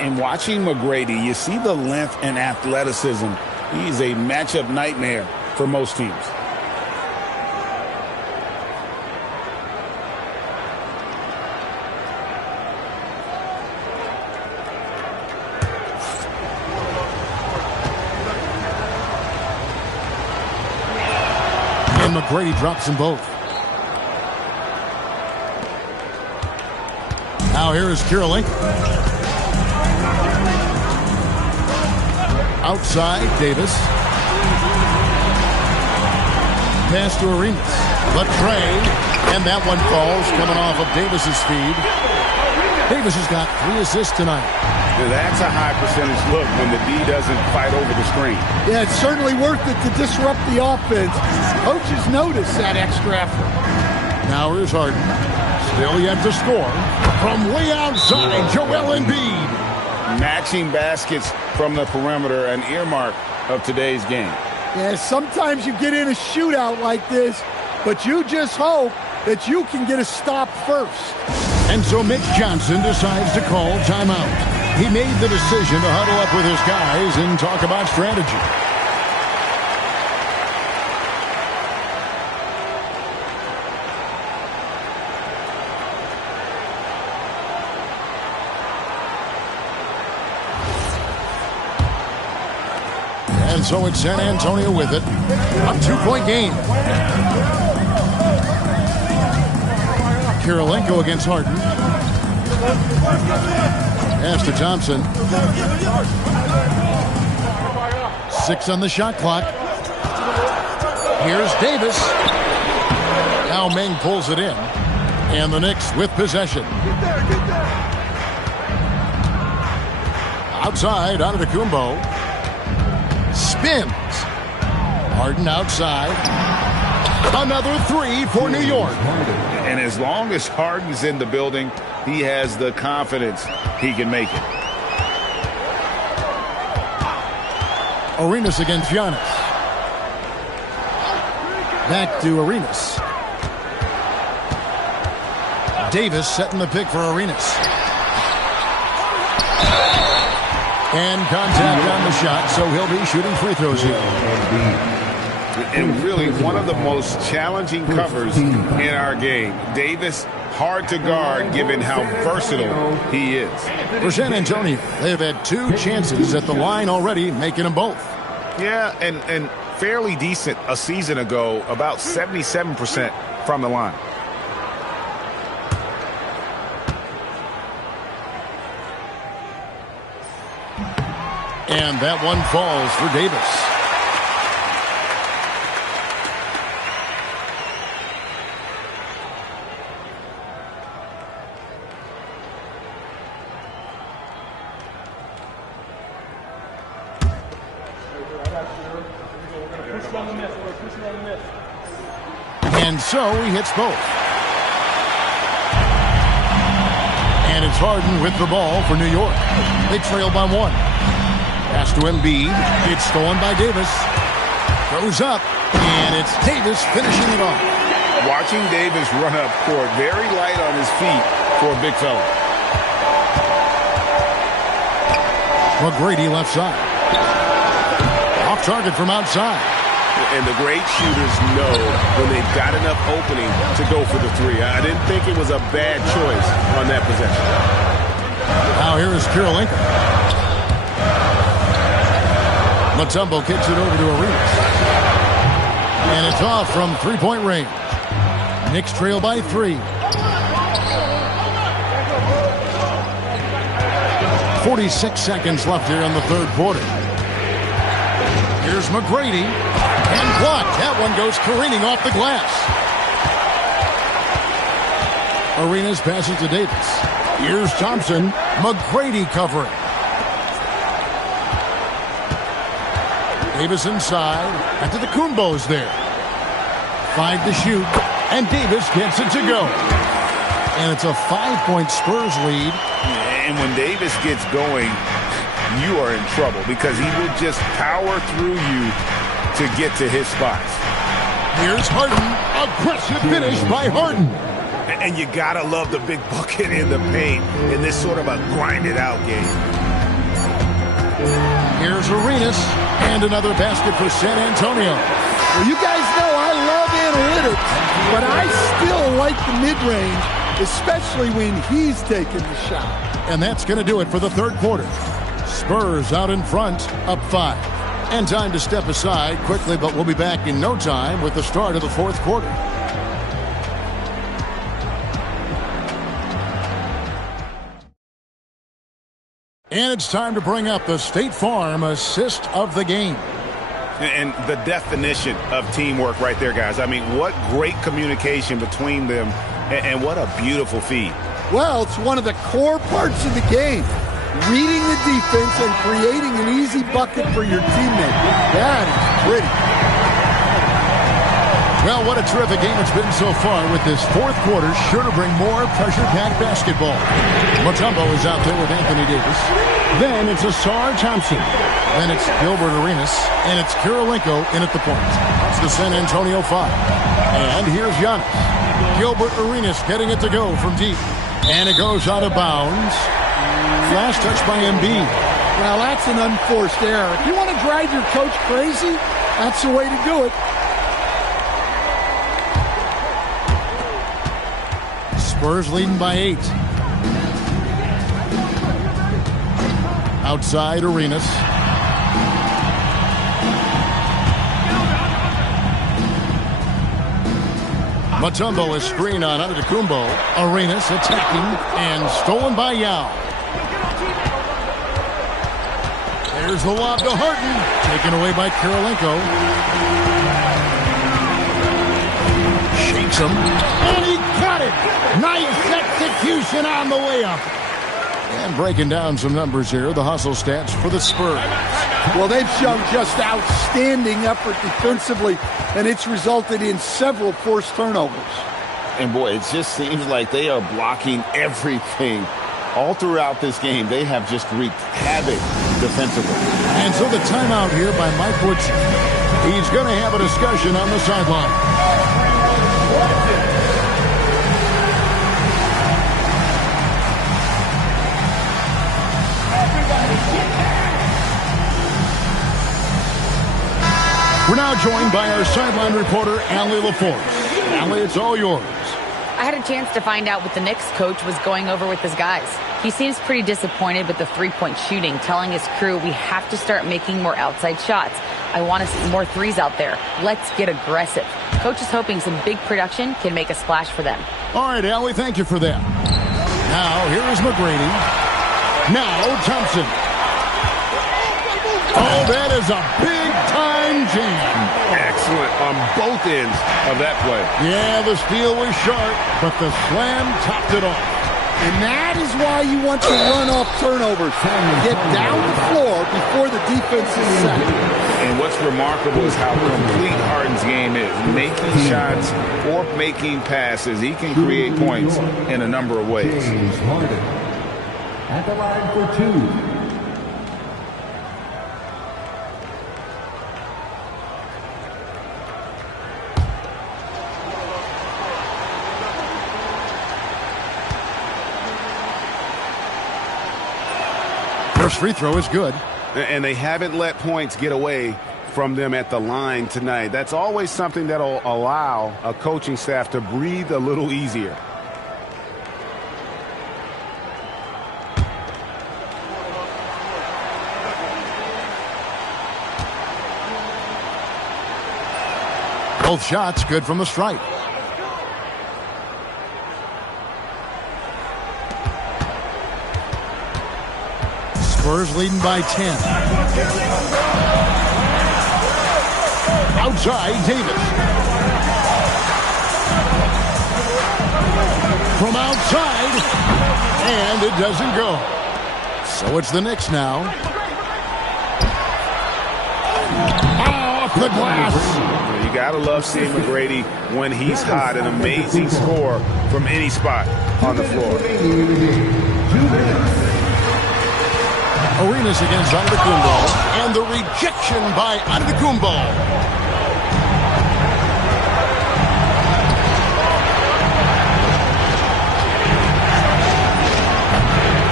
In watching McGrady, you see the length and athleticism. He's a matchup nightmare for most teams. And McGrady drops them both. Now here is Kirilenko. Outside, Davis. Pass to Arenas. Latre. And that one falls, coming off of Davis's feed. Davis has got 3 assists tonight. That's a high percentage look when the D doesn't fight over the screen. Yeah, it's certainly worth it to disrupt the offense. Coaches notice that extra effort. Now here's Harden. Still yet to score. From way outside, Joel Embiid. Matching baskets from the perimeter, an earmark of today's game. Yeah, sometimes you get in a shootout like this, but you just hope that you can get a stop first. And so Mitch Johnson decides to call timeout. He made the decision to huddle up with his guys and talk about strategy. And so it's San Antonio with it. A 2-point game. Kirilenko against Harden. Pass to Thompson. 6 on the shot clock. Here's Davis. Now Meng pulls it in. And the Knicks with possession. Outside, Antetokounmpo. Spins. Harden outside. Another 3 for New York. And as long as Harden's in the building, he has the confidence he can make it. Arenas against Giannis. Back to Arenas. Davis setting the pick for Arenas. And contact on the shot, so he'll be shooting free throws here. And really one of the most challenging covers in our game. Davis, hard to guard given how versatile he is. For San Antonio, they've had 2 chances at the line already, making them both. Yeah, and fairly decent a season ago, about 77% from the line. And that one falls for Davis. And so he hits both. And it's Harden with the ball for New York. They trail by 1. Pass to Embiid. It's stolen by Davis. Goes up. And it's Davis finishing it off. Watching Davis run up court, very light on his feet for a big fella. McGrady left side. Off target from outside. And the great shooters know when they've got enough opening to go for the three. I didn't think it was a bad choice on that possession. Now here is Kirilenko. Mutombo kicks it over to Arenas. And it's off from three-point range. Knicks trail by 3. 46 seconds left here in the third quarter. Here's McGrady. And blocked. That one goes careening off the glass. Arenas passes to Davis. Here's Thompson. McGrady covering. Davis inside. Antetokounmpo's there. 5 to shoot. And Davis gets it to go. And it's a 5-point Spurs lead. And when Davis gets going, you are in trouble because he will just power through you to get to his spots. Here's Harden. Aggressive finish by Harden. And you gotta love the big bucket in the paint in this sort of a grinded-out game. Here's Arenas. And another basket for San Antonio. Well, you guys know I love analytics, but I still like the mid-range, especially when he's taking the shot. And that's going to do it for the third quarter. Spurs out in front, up 5. And time to step aside quickly, but we'll be back in no time with the start of the fourth quarter. And it's time to bring up the State Farm assist of the game. And the definition of teamwork right there, guys. I mean, what great communication between them, and what a beautiful feed. Well, it's one of the core parts of the game. Reading the defense and creating an easy bucket for your teammate. That is pretty. Well, what a terrific game it's been so far with this fourth quarter. Sure to bring more pressure-packed basketball. Mutombo is out there with Anthony Davis. Then it's Ausar Thompson. Then it's Gilbert Arenas. And it's Kirilenko in at the point. It's the San Antonio 5. And here's Giannis. Gilbert Arenas getting it to go from deep. And it goes out of bounds. Last touch by Embiid. Well, that's an unforced error. If you want to drive your coach crazy, that's the way to do it. Spurs leading by 8. Outside Arenas. Mutombo is screen on Antetokounmpo. Arenas attacking and stolen by Yao. There's the lob to Harden. Taken away by Kirilenko. Shakes him. And he got it. Nice execution on the way up. And breaking down some numbers here, the hustle stats for the Spurs. Well, they've shown just outstanding effort defensively, and it's resulted in several forced turnovers. And boy, it just seems like they are blocking everything. All throughout this game, they have just wreaked havoc defensively. And so the timeout here by Mike Woodson. He's going to have a discussion on the sideline. We're now joined by our sideline reporter, Allie LaForce. Allie, it's all yours. I had a chance to find out what the Knicks coach was going over with his guys. He seems pretty disappointed with the three-point shooting, telling his crew we have to start making more outside shots. I want to see more threes out there. Let's get aggressive. Coach is hoping some big production can make a splash for them. All right, Allie, thank you for that. Now, here is McGrady. Now, Thompson. Oh, that is a big-time jam. Excellent on both ends of that play. Yeah, the steal was sharp, but the slam topped it off. And that is why you want to run off turnovers. Get down the floor before the defense is set. And what's remarkable is how complete Harden's game is. Making shots or making passes. He can create points in a number of ways. James Harden at the line for 2. First free throw is good. And they haven't let points get away from them at the line tonight. That's always something that'll allow a coaching staff to breathe a little easier. Both shots good from the stripe. Spurs leading by 10. Outside, Davis. From outside, and it doesn't go. So it's the Knicks now. Off the glass. You gotta love seeing McGrady when he's hot. An amazing score from any spot on the floor. Arenas against Antetokounmpo, and the rejection by Antetokounmpo.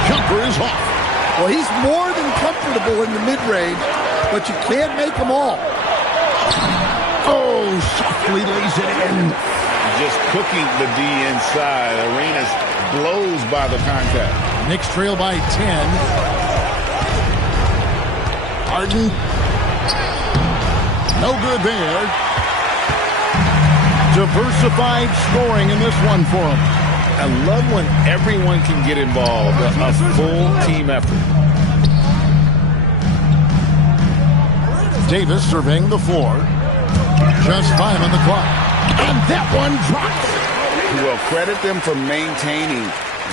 Jumper is off. Well, he's more than comfortable in the mid-range, but you can't make them all. Oh, softly lays it in. Just cooking the D inside. Arenas blows by the contact. Knicks trail by 10. Harden. No good there. Diversified scoring in this one for him. I love when everyone can get involved. A full team effort. Davis surveying the floor. Just 5 on the clock. And that one drops. Well, credit them for maintaining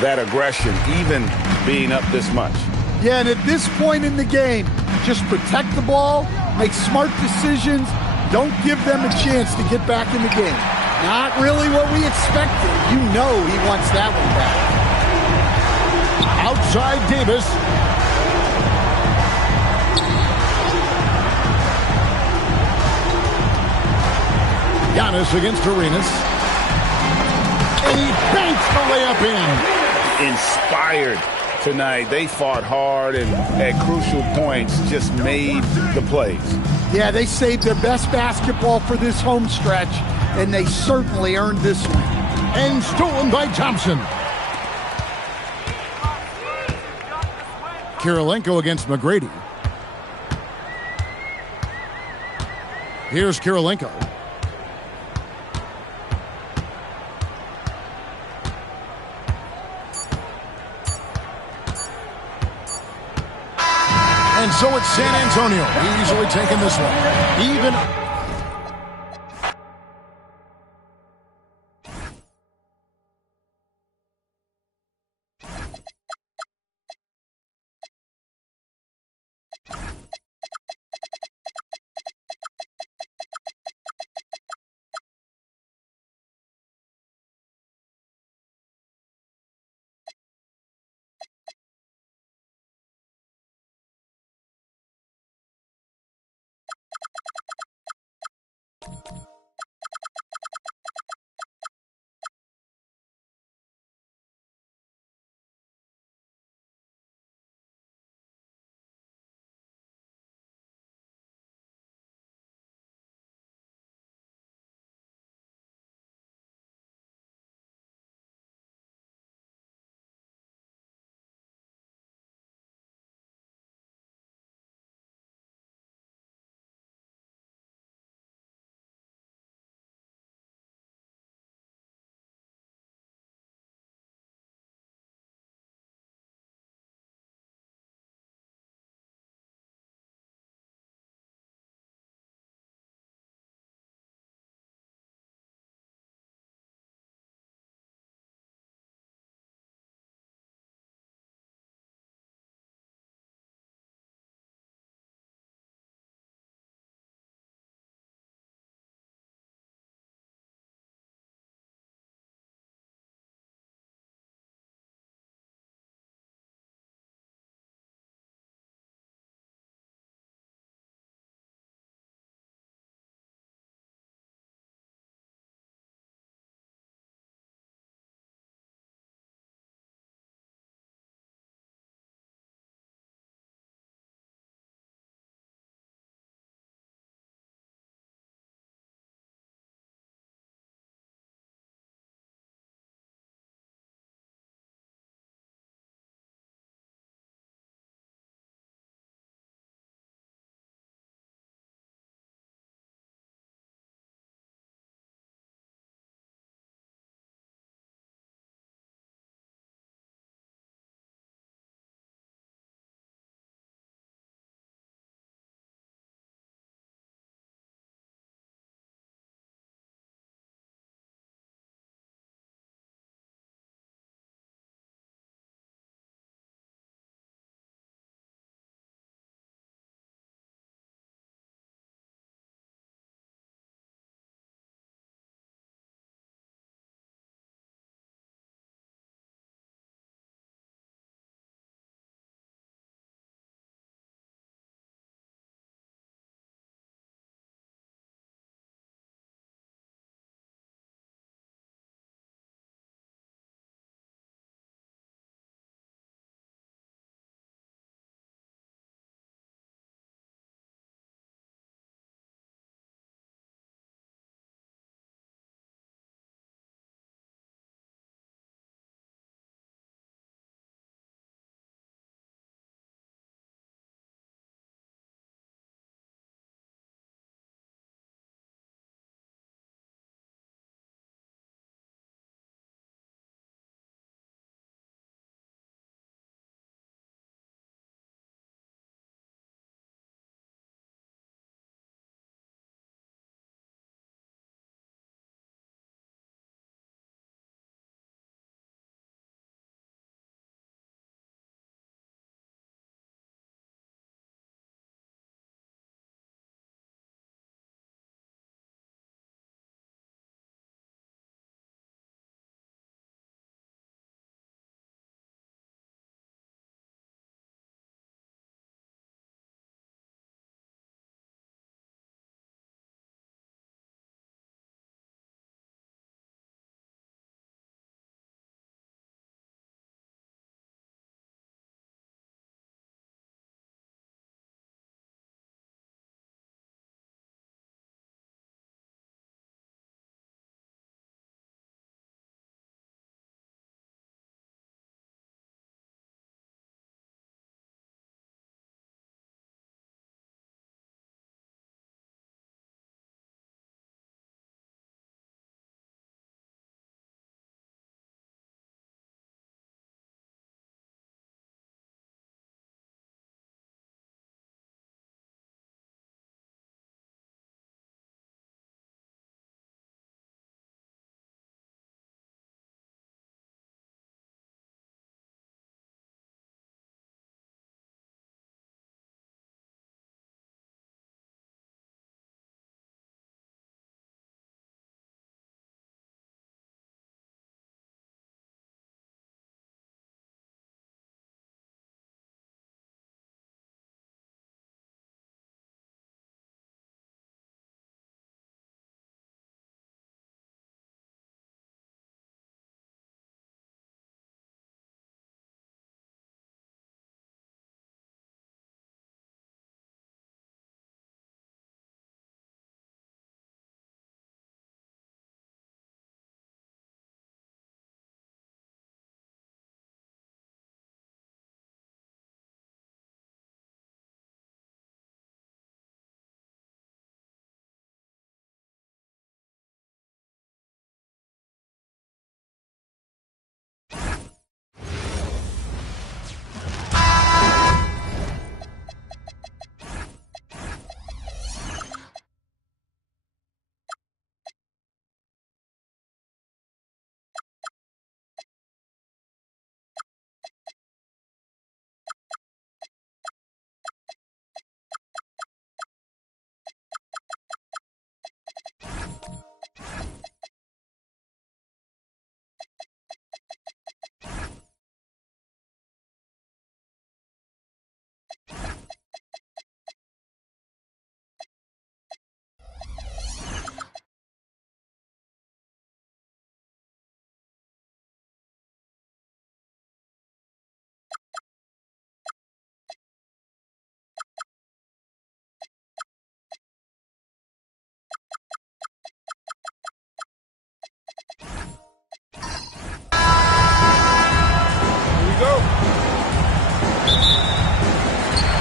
that aggression, even being up this much. Yeah, and at this point in the game, just protect the ball, make smart decisions, don't give them a chance to get back in the game. Not really what we expected. You know he wants that one back. Outside Davis. Giannis against Arenas. And he banks the layup in. Inspired tonight. They fought hard and at crucial points just made the plays. Yeah, they saved their best basketball for this home stretch, and they certainly earned this one. And stolen by Thompson. Kirilenko against McGrady. Here's Kirilenko. And so it's San Antonio easily taking this one. Even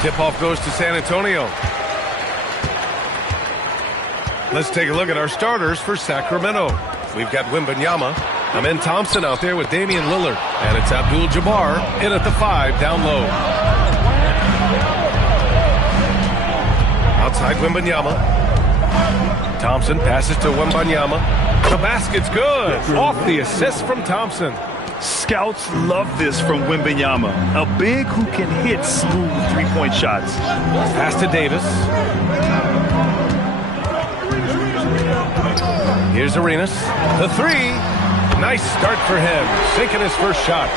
Tip-off goes to San Antonio. Let's take a look at our starters for Sacramento. We've got Wembanyama. Amen Thompson out there with Damian Lillard. And it's Abdul-Jabbar in at the 5 down low. Outside Wembanyama. Thompson passes to Wembanyama. The basket's good. Off the assist from Thompson. Scouts love this from Wembanyama. A big who can hit smooth three-point shots. Pass to Davis. Here's Arenas. The 3. Nice start for him. Sinking his first shot.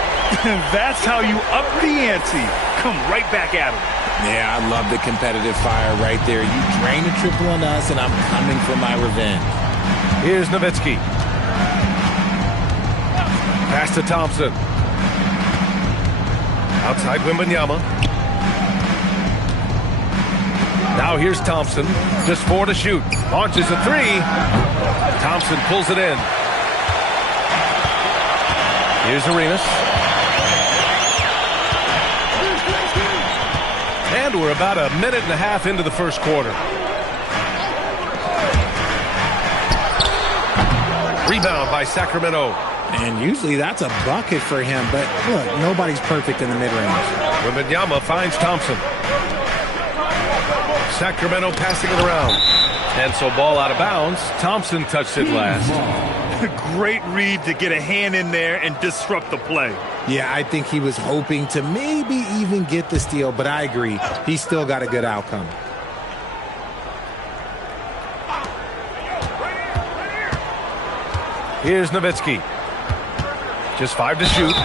That's how you up the ante. Come right back at him. Yeah, I love the competitive fire right there. You drain a triple on us, and I'm coming for my revenge. Here's Nowitzki. Pass to Thompson. Outside Wembanyama. Now here's Thompson. Just 4 to shoot. Launches a 3. Thompson pulls it in. Here's Arenas. And we're about a minute and a half into the first quarter. Rebound by Sacramento. And usually that's a bucket for him, but look, nobody's perfect in the mid-range. Wembanyama finds Thompson. Sacramento passing it around. And so ball out of bounds. Thompson touched it last. Great read to get a hand in there and disrupt the play. Yeah, I think he was hoping to maybe even get the steal, but I agree. He still got a good outcome. Here's Nowitzki. Just 5 to shoot.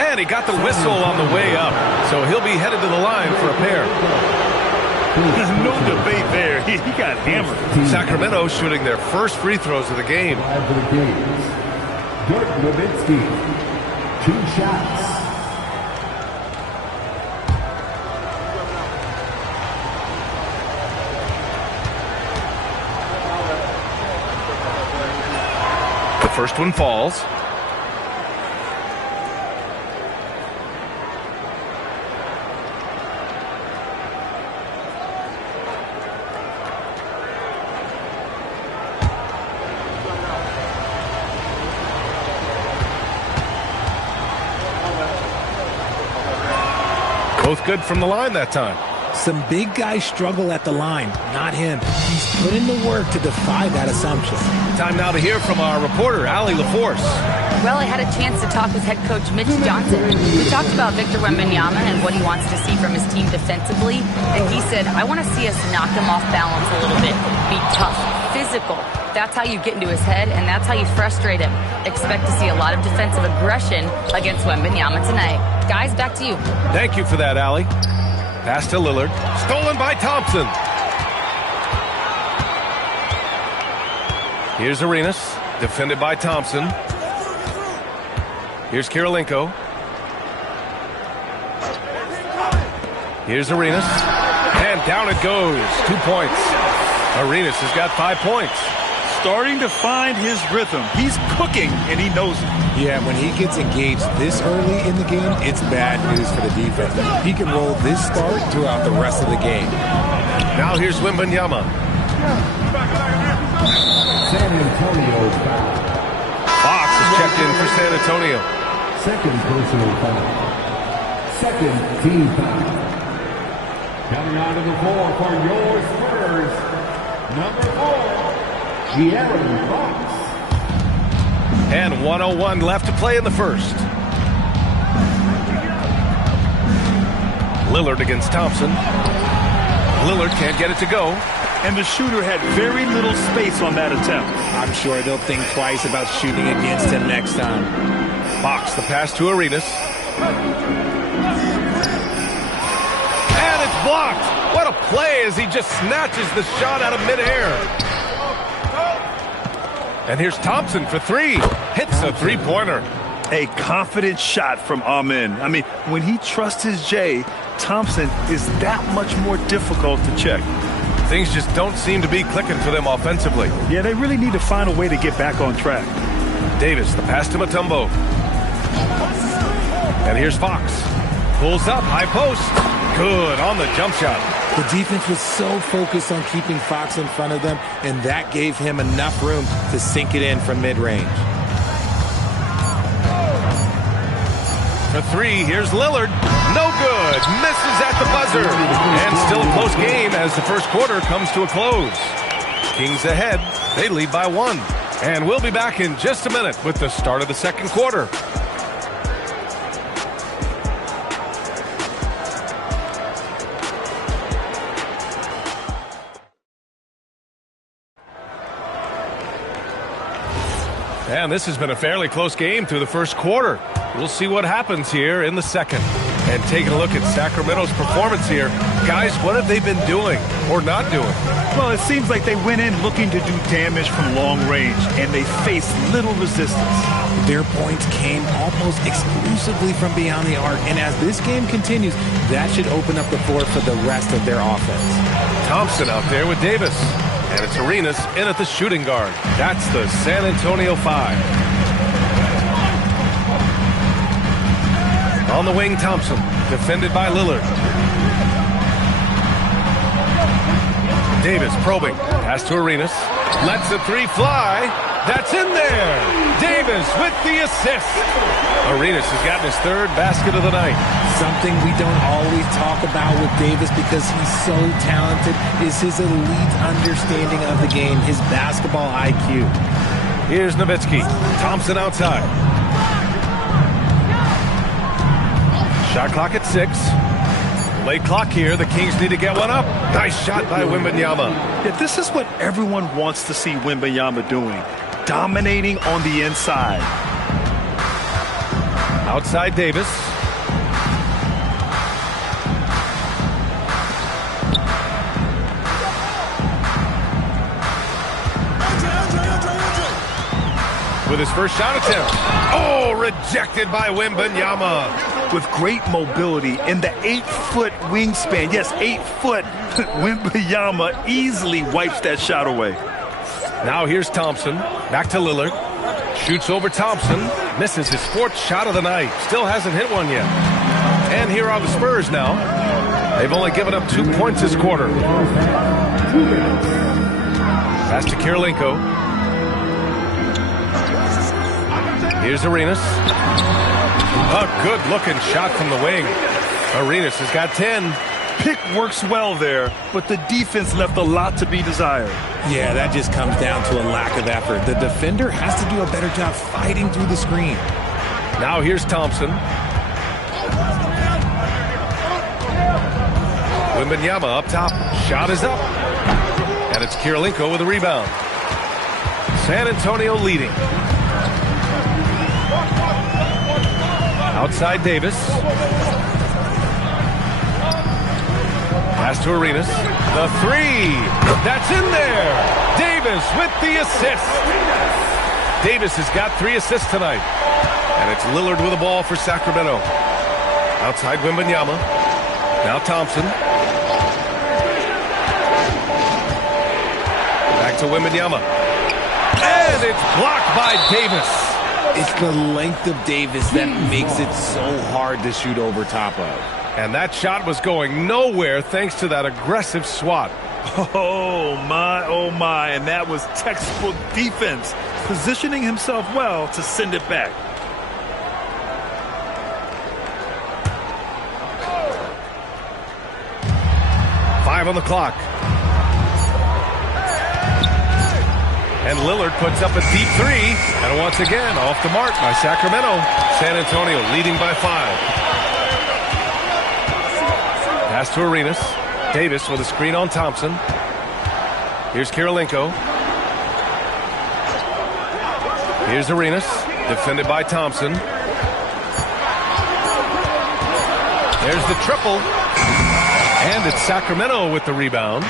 And he got the whistle on the way up. So he'll be headed to the line for a pair. No debate there. He got hammered. Sacramento shooting their first free throws of the game. Dirk Nowitzki, 2 shots. The first one falls. Both good from the line that time. Some big guys struggle at the line, not him. He's put in the work to defy that assumption. Time now to hear from our reporter, Allie LaForce. Well, I had a chance to talk with head coach Mitch Johnson. We talked about Victor Wembanyama and what he wants to see from his team defensively. And he said, I want to see us knock him off balance a little bit. Be tough, physical. That's how you get into his head, and that's how you frustrate him. Expect to see a lot of defensive aggression against Wembanyama tonight. Guys, back to you. Thank you for that, Allie. Pass to Lillard. Stolen by Thompson. Here's Arenas. Defended by Thompson. Here's Kirilenko. Here's Arenas. And down it goes. 2 points. Arenas has got 5 points. Starting to find his rhythm. He's cooking, and he knows it. Yeah, when he gets engaged this early in the game, it's bad news for the defense. He can roll this start throughout the rest of the game. Now here's Wembanyama. San Antonio foul. Fox is checked in for San Antonio. Second personal foul. Second team foul. Coming out of the floor for your Spurs, number 4. De'Aaron Fox. And 1:01 left to play in the first. Lillard against Thompson. Lillard can't get it to go. And the shooter had very little space on that attempt. I'm sure they'll think twice about shooting against him next time. Fox, the pass to Arenas. And it's blocked. What a play as he just snatches the shot out of midair. And here's Thompson for 3. Hits a 3-pointer. A confident shot from Amen. I mean, when he trusts his J, Thompson is that much more difficult to check. Things just don't seem to be clicking for them offensively. Yeah, they really need to find a way to get back on track. Davis, the pass to Mutombo. And here's Fox. Pulls up, high post. Good on the jump shot. The defense was so focused on keeping Fox in front of them, and that gave him enough room to sink it in from mid-range. For three, here's Lillard. No good. Misses at the buzzer. And still a close game as the first quarter comes to a close. Kings ahead. They lead by 1. And we'll be back in just a minute with the start of the second quarter. And this has been a fairly close game through the first quarter. We'll see what happens here in the second. And taking a look at Sacramento's performance here. Guys, what have they been doing or not doing? Well, it seems like they went in looking to do damage from long range, and they faced little resistance. Their points came almost exclusively from beyond the arc, and as this game continues, that should open up the floor for the rest of their offense. Thompson out there with Davis. And it's Arenas in at the shooting guard. That's the San Antonio 5. On the wing, Thompson, defended by Lillard. Davis probing. Pass to Arenas. Lets the three fly. That's in there. Davis with the assist. Arenas has gotten his third basket of the night. Something we don't always talk about with Davis because he's so talented is his elite understanding of the game, his basketball IQ. Here's Nowitzki. Thompson outside. Shot clock at 6. Late clock here. The Kings need to get one up. Nice shot by Wembanyama. Yeah, this is what everyone wants to see Wembanyama doing. Dominating on the inside. Outside Davis. With his first shot attempt. Oh, rejected by Wembanyama. With great mobility in the 8-foot wingspan. Yes, 8 foot. Wembanyama easily wipes that shot away. Now here's Thompson. Back to Lillard. Shoots over Thompson. Misses his 4th shot of the night. Still hasn't hit one yet. And here are the Spurs now. They've only given up 2 points this quarter. Pass to Kirilenko. Here's Arenas. A good-looking shot from the wing. Arenas has got 10. Pick works well there, but the defense left a lot to be desired. Yeah, that just comes down to a lack of effort. The defender has to do a better job fighting through the screen. Now here's Thompson. Wembanyama up top. Shot is up. And it's Kirilenko with a rebound. San Antonio leading. Outside Davis. Pass to Arenas. The three. That's in there. Davis with the assist. Davis has got 3 assists tonight. And it's Lillard with the ball for Sacramento. Outside Wembanyama. Now Thompson. Back to Wembanyama. And it's blocked by Davis. It's the length of Davis that makes it so hard to shoot over top of. And that shot was going nowhere thanks to that aggressive swat. Oh, my. And that was textbook defense. Positioning himself well to send it back. Five on the clock. And Lillard puts up a deep 3. And once again, off the mark by Sacramento. San Antonio leading by 5. Pass to Arenas. Davis with a screen on Thompson. Here's Kirilenko. Here's Arenas. Defended by Thompson. There's the triple. And it's Sacramento with the rebound.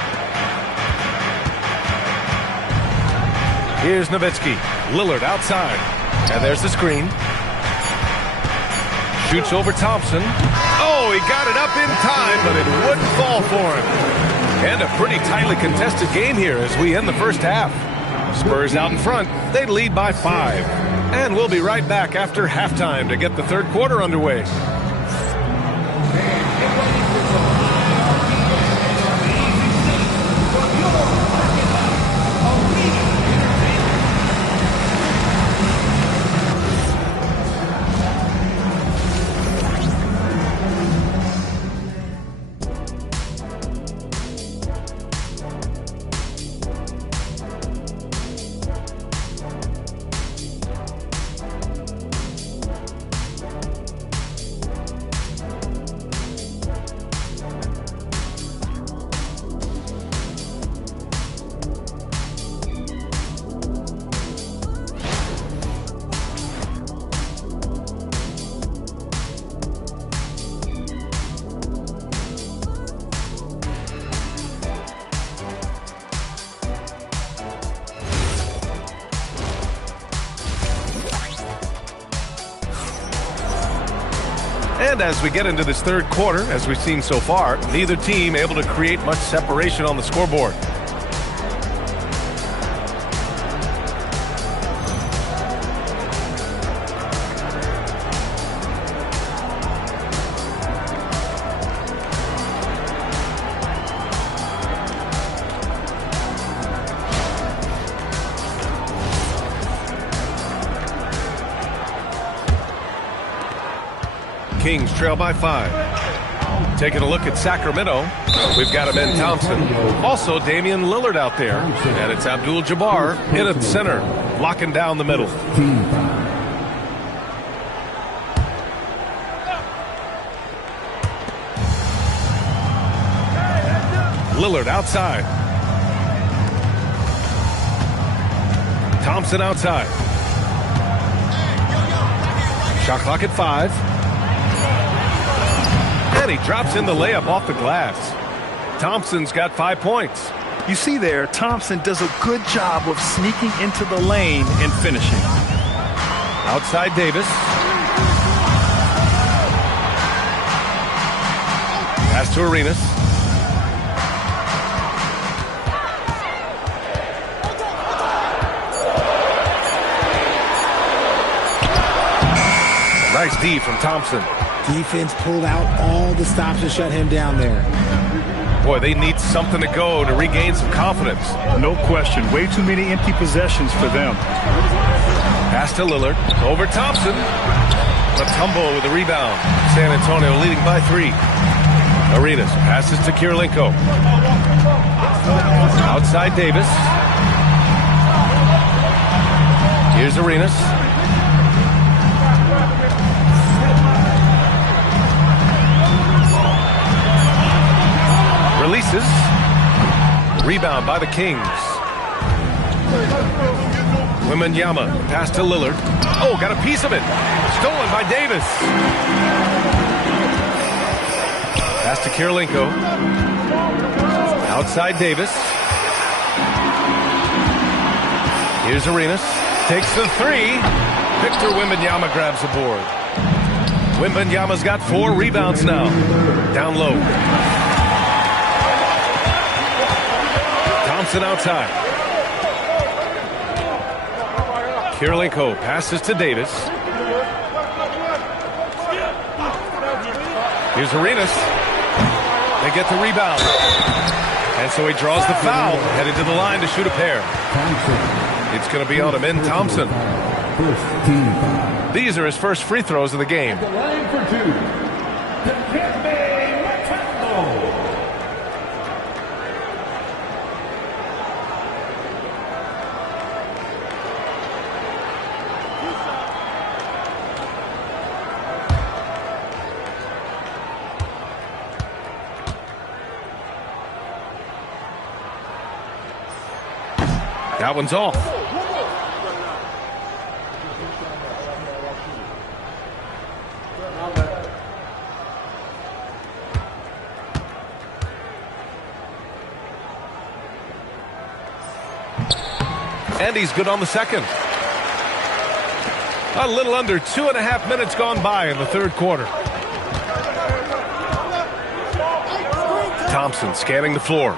Here's Nowitzki. Lillard outside. And there's the screen. Shoots over Thompson. Oh, he got it up in time, but it wouldn't fall for him. And a pretty tightly contested game here as we end the first half. Spurs out in front. They lead by 5. And we'll be right back after halftime to get the third quarter underway. And as we get into this third quarter, as we've seen so far, neither team able to create much separation on the scoreboard. Kings trail by 5. Taking a look at Sacramento, we've got him in Thompson. Also Damian Lillard out there. And it's Abdul-Jabbar in at center, locking down the middle. Lillard outside. Thompson outside. Shot clock at 5. And he drops in the layup off the glass. Thompson's got 5 points. You see there, Thompson does a good job of sneaking into the lane and finishing. Outside Davis. Pass to Arenas. Nice D from Thompson. Defense pulled out all the stops to shut him down there. Boy, they need something to go to regain some confidence. No question. Way too many empty possessions for them. Pass to Lillard. Over Thompson. A tumble with the rebound. San Antonio leading by 3. Arenas passes to Kirilenko. Outside Davis. Here's Arenas. Releases. Rebound by the Kings. Wembanyama pass to Lillard. Oh, got a piece of it. Stolen by Davis. Pass to Kirilenko. Outside Davis. Here's Arenas. Takes the 3. Victor Wembanyama grabs the board. Wembanyama's got 4 rebounds now. Down low. Thompson outside. Kirilenko passes to Davis. Here's Arenas. They get the rebound. And so he draws the foul, headed to the line to shoot a pair. It's going to be on Amen Thompson. These are his first free throws of the game. The line for 2. Dikembe Mutombo. That one's off. And he's good on the second. A little under 2.5 minutes gone by in the third quarter. Thompson scanning the floor.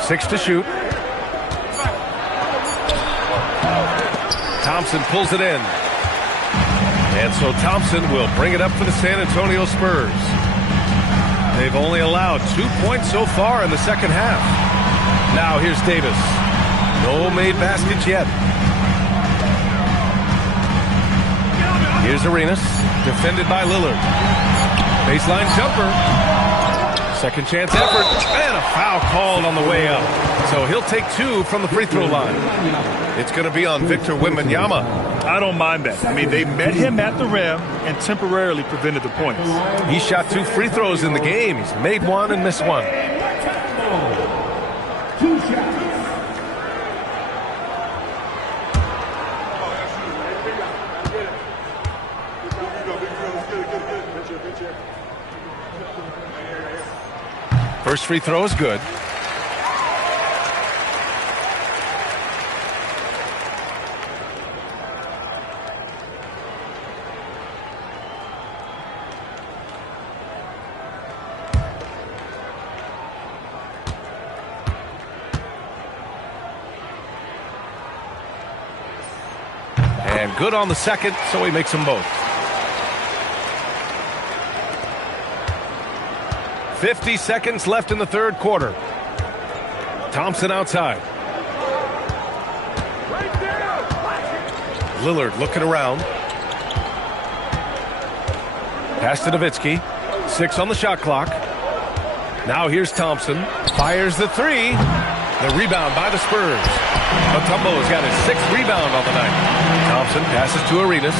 Six to shoot. Thompson pulls it in. And so Thompson will bring it up for the San Antonio Spurs. They've only allowed 2 points so far in the second half. Now here's Davis. No made baskets yet. Here's Arenas. Defended by Lillard. Baseline jumper. Second chance effort, and a foul called on the way up. So he'll take 2 from the free throw line. It's going to be on Victor Wembanyama. I don't mind that. I mean, they met him at the rim and temporarily prevented the points. He shot 2 free throws in the game. He's made 1 and missed 1. 2 shots. First free throw is good. And good on the second, so he makes them both. 50 seconds left in the third quarter. Thompson outside. Lillard looking around. Pass to Nowitzki. 6 on the shot clock. Now here's Thompson. Fires the three. The rebound by the Spurs. Mutombo's got his 6th rebound on the night. Thompson passes to Arenas.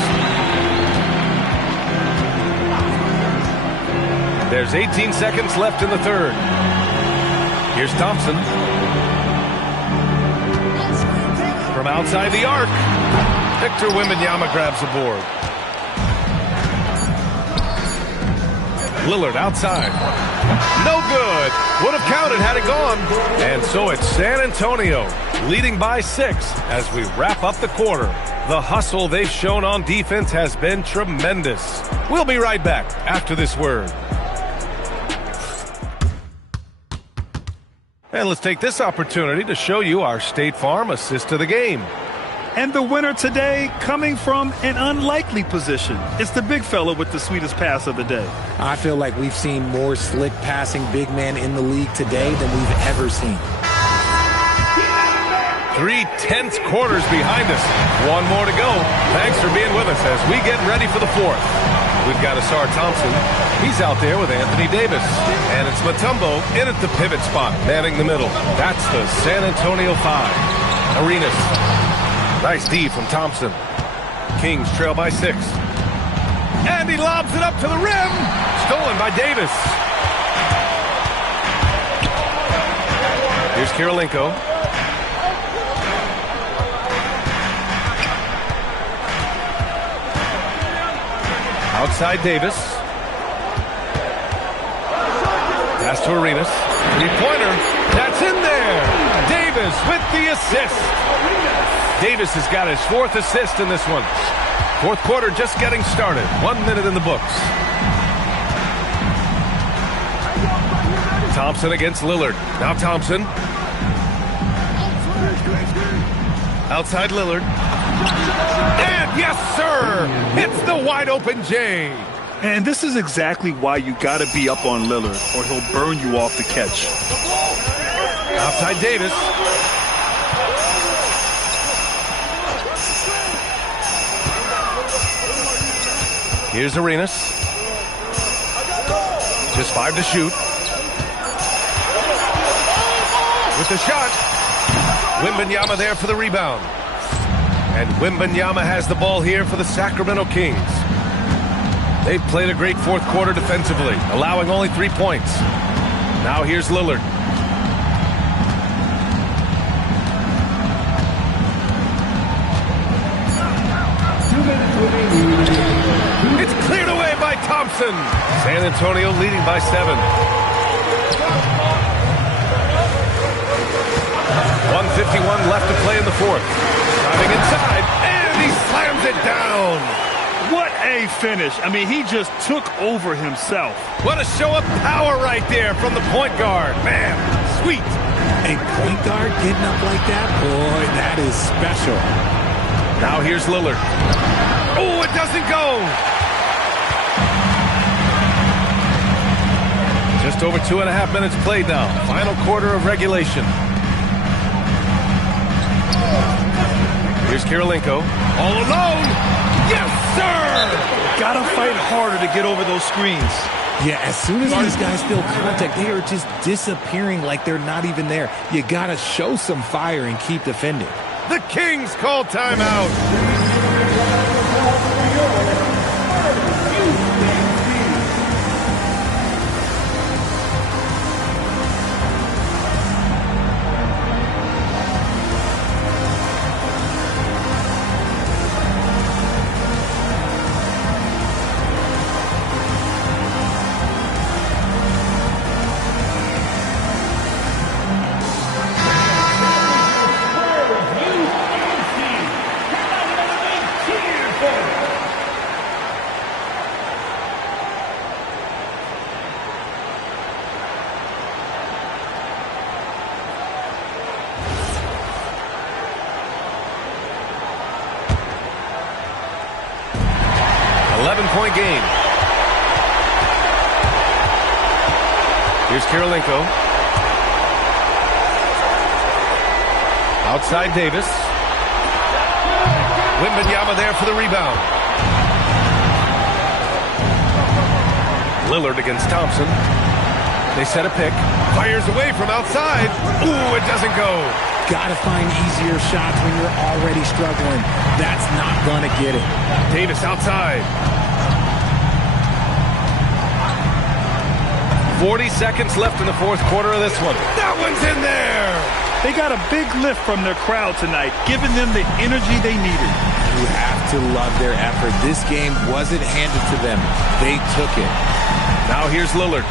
There's 18 seconds left in the third. Here's Thompson. From outside the arc, Victor Wembanyama grabs the board. Lillard outside. No good. Would have counted had it gone. And so it's San Antonio leading by 6 as we wrap up the quarter. The hustle they've shown on defense has been tremendous. We'll be right back after this word. And let's take this opportunity to show you our State Farm assist to the game. And the winner today coming from an unlikely position. It's the big fella with the sweetest pass of the day. I feel like we've seen more slick passing big men in the league today than we've ever seen. 3 tense quarters behind us. One more to go. Thanks for being with us as we get ready for the fourth. We've got Asar Thompson. He's out there with Anthony Davis. And it's Mutombo in at the pivot spot, manning the middle. That's the San Antonio 5. Arenas. Nice D from Thompson. Kings trail by 6. And he lobs it up to the rim. Stolen by Davis. Here's Kirilenko. Outside Davis. Pass to Arenas. Three-pointer. That's in there. Davis with the assist. Davis has got his 4th assist in this one. Fourth quarter just getting started. 1 minute in the books. Thompson against Lillard. Now Thompson. Outside Lillard. And yes, sir! Hits the wide open J. And this is exactly why you got to be up on Lillard, or he'll burn you off the catch. Outside Davis. Here's Arenas. Just 5 to shoot. With the shot. Wembanyama there for the rebound. And Wembanyama has the ball here for the Sacramento Kings. They've played a great fourth quarter defensively, allowing only 3 points. Now here's Lillard. It's cleared away by Thompson. San Antonio leading by 7. 1:51 left to play in the fourth. Driving inside, and he slams it down. What a finish. I mean, he just took over himself. What a show of power right there from the point guard. Man, sweet. A point guard getting up like that? Boy, that is special. Now here's Lillard. Oh, it doesn't go. Just over 2.5 minutes played now. Final quarter of regulation. Here's Kirilenko. All alone. Yes, sir! Gotta fight harder to get over those screens. Yeah, as soon as these guys feel contact, they are just disappearing like they're not even there. You gotta show some fire and keep defending. The Kings call timeout. 11-point game. Here's Kirilenko. Outside Davis. Wembanyama there for the rebound. Lillard against Thompson. They set a pick. Fires away from outside. Ooh, it doesn't go. Got to find easier shots when you're already struggling. That's not going to get it. Davis outside. 40 seconds left in the fourth quarter of this one. That one's in there. They got a big lift from their crowd tonight, giving them the energy they needed. You have to love their effort. This game wasn't handed to them. They took it. Now here's Lillard.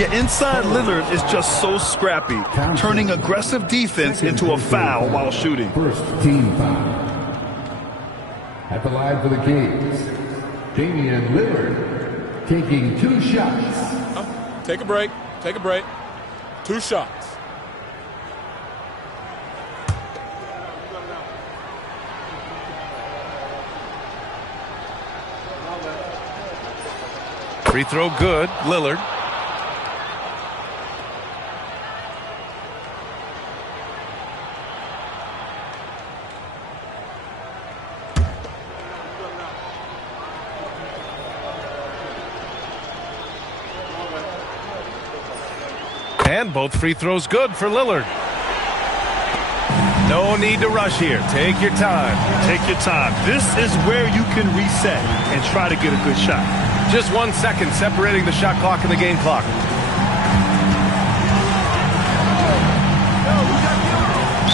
Yeah, inside Lillard is just so scrappy, turning aggressive defense into a foul while shooting. First team foul. At the line for the Kings, Damian Lillard taking 2 shots. Take a break. Take a break. 2 shots. Free throw good. Lillard. And both free throws good for Lillard. No need to rush here. Take your time. Take your time. This is where you can reset and try to get a good shot. Just 1 second separating the shot clock and the game clock.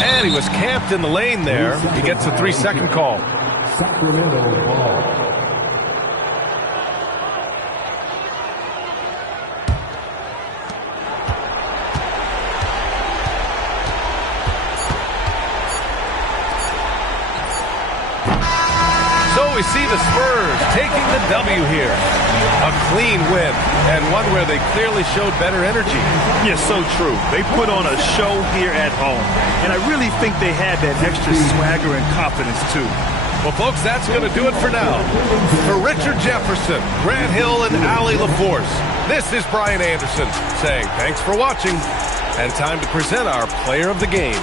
And he was camped in the lane there. He gets a 3-second call. Sacramento ball. We see the Spurs taking the W here. A clean win, and one where they clearly showed better energy. Yeah, so true. They put on a show here at home, and I really think they had that extra swagger and confidence, too. Well, folks, that's going to do it for now. For Richard Jefferson, Grant Hill, and Allie LaForce, this is Brian Anderson saying thanks for watching, and time to present our player of the game.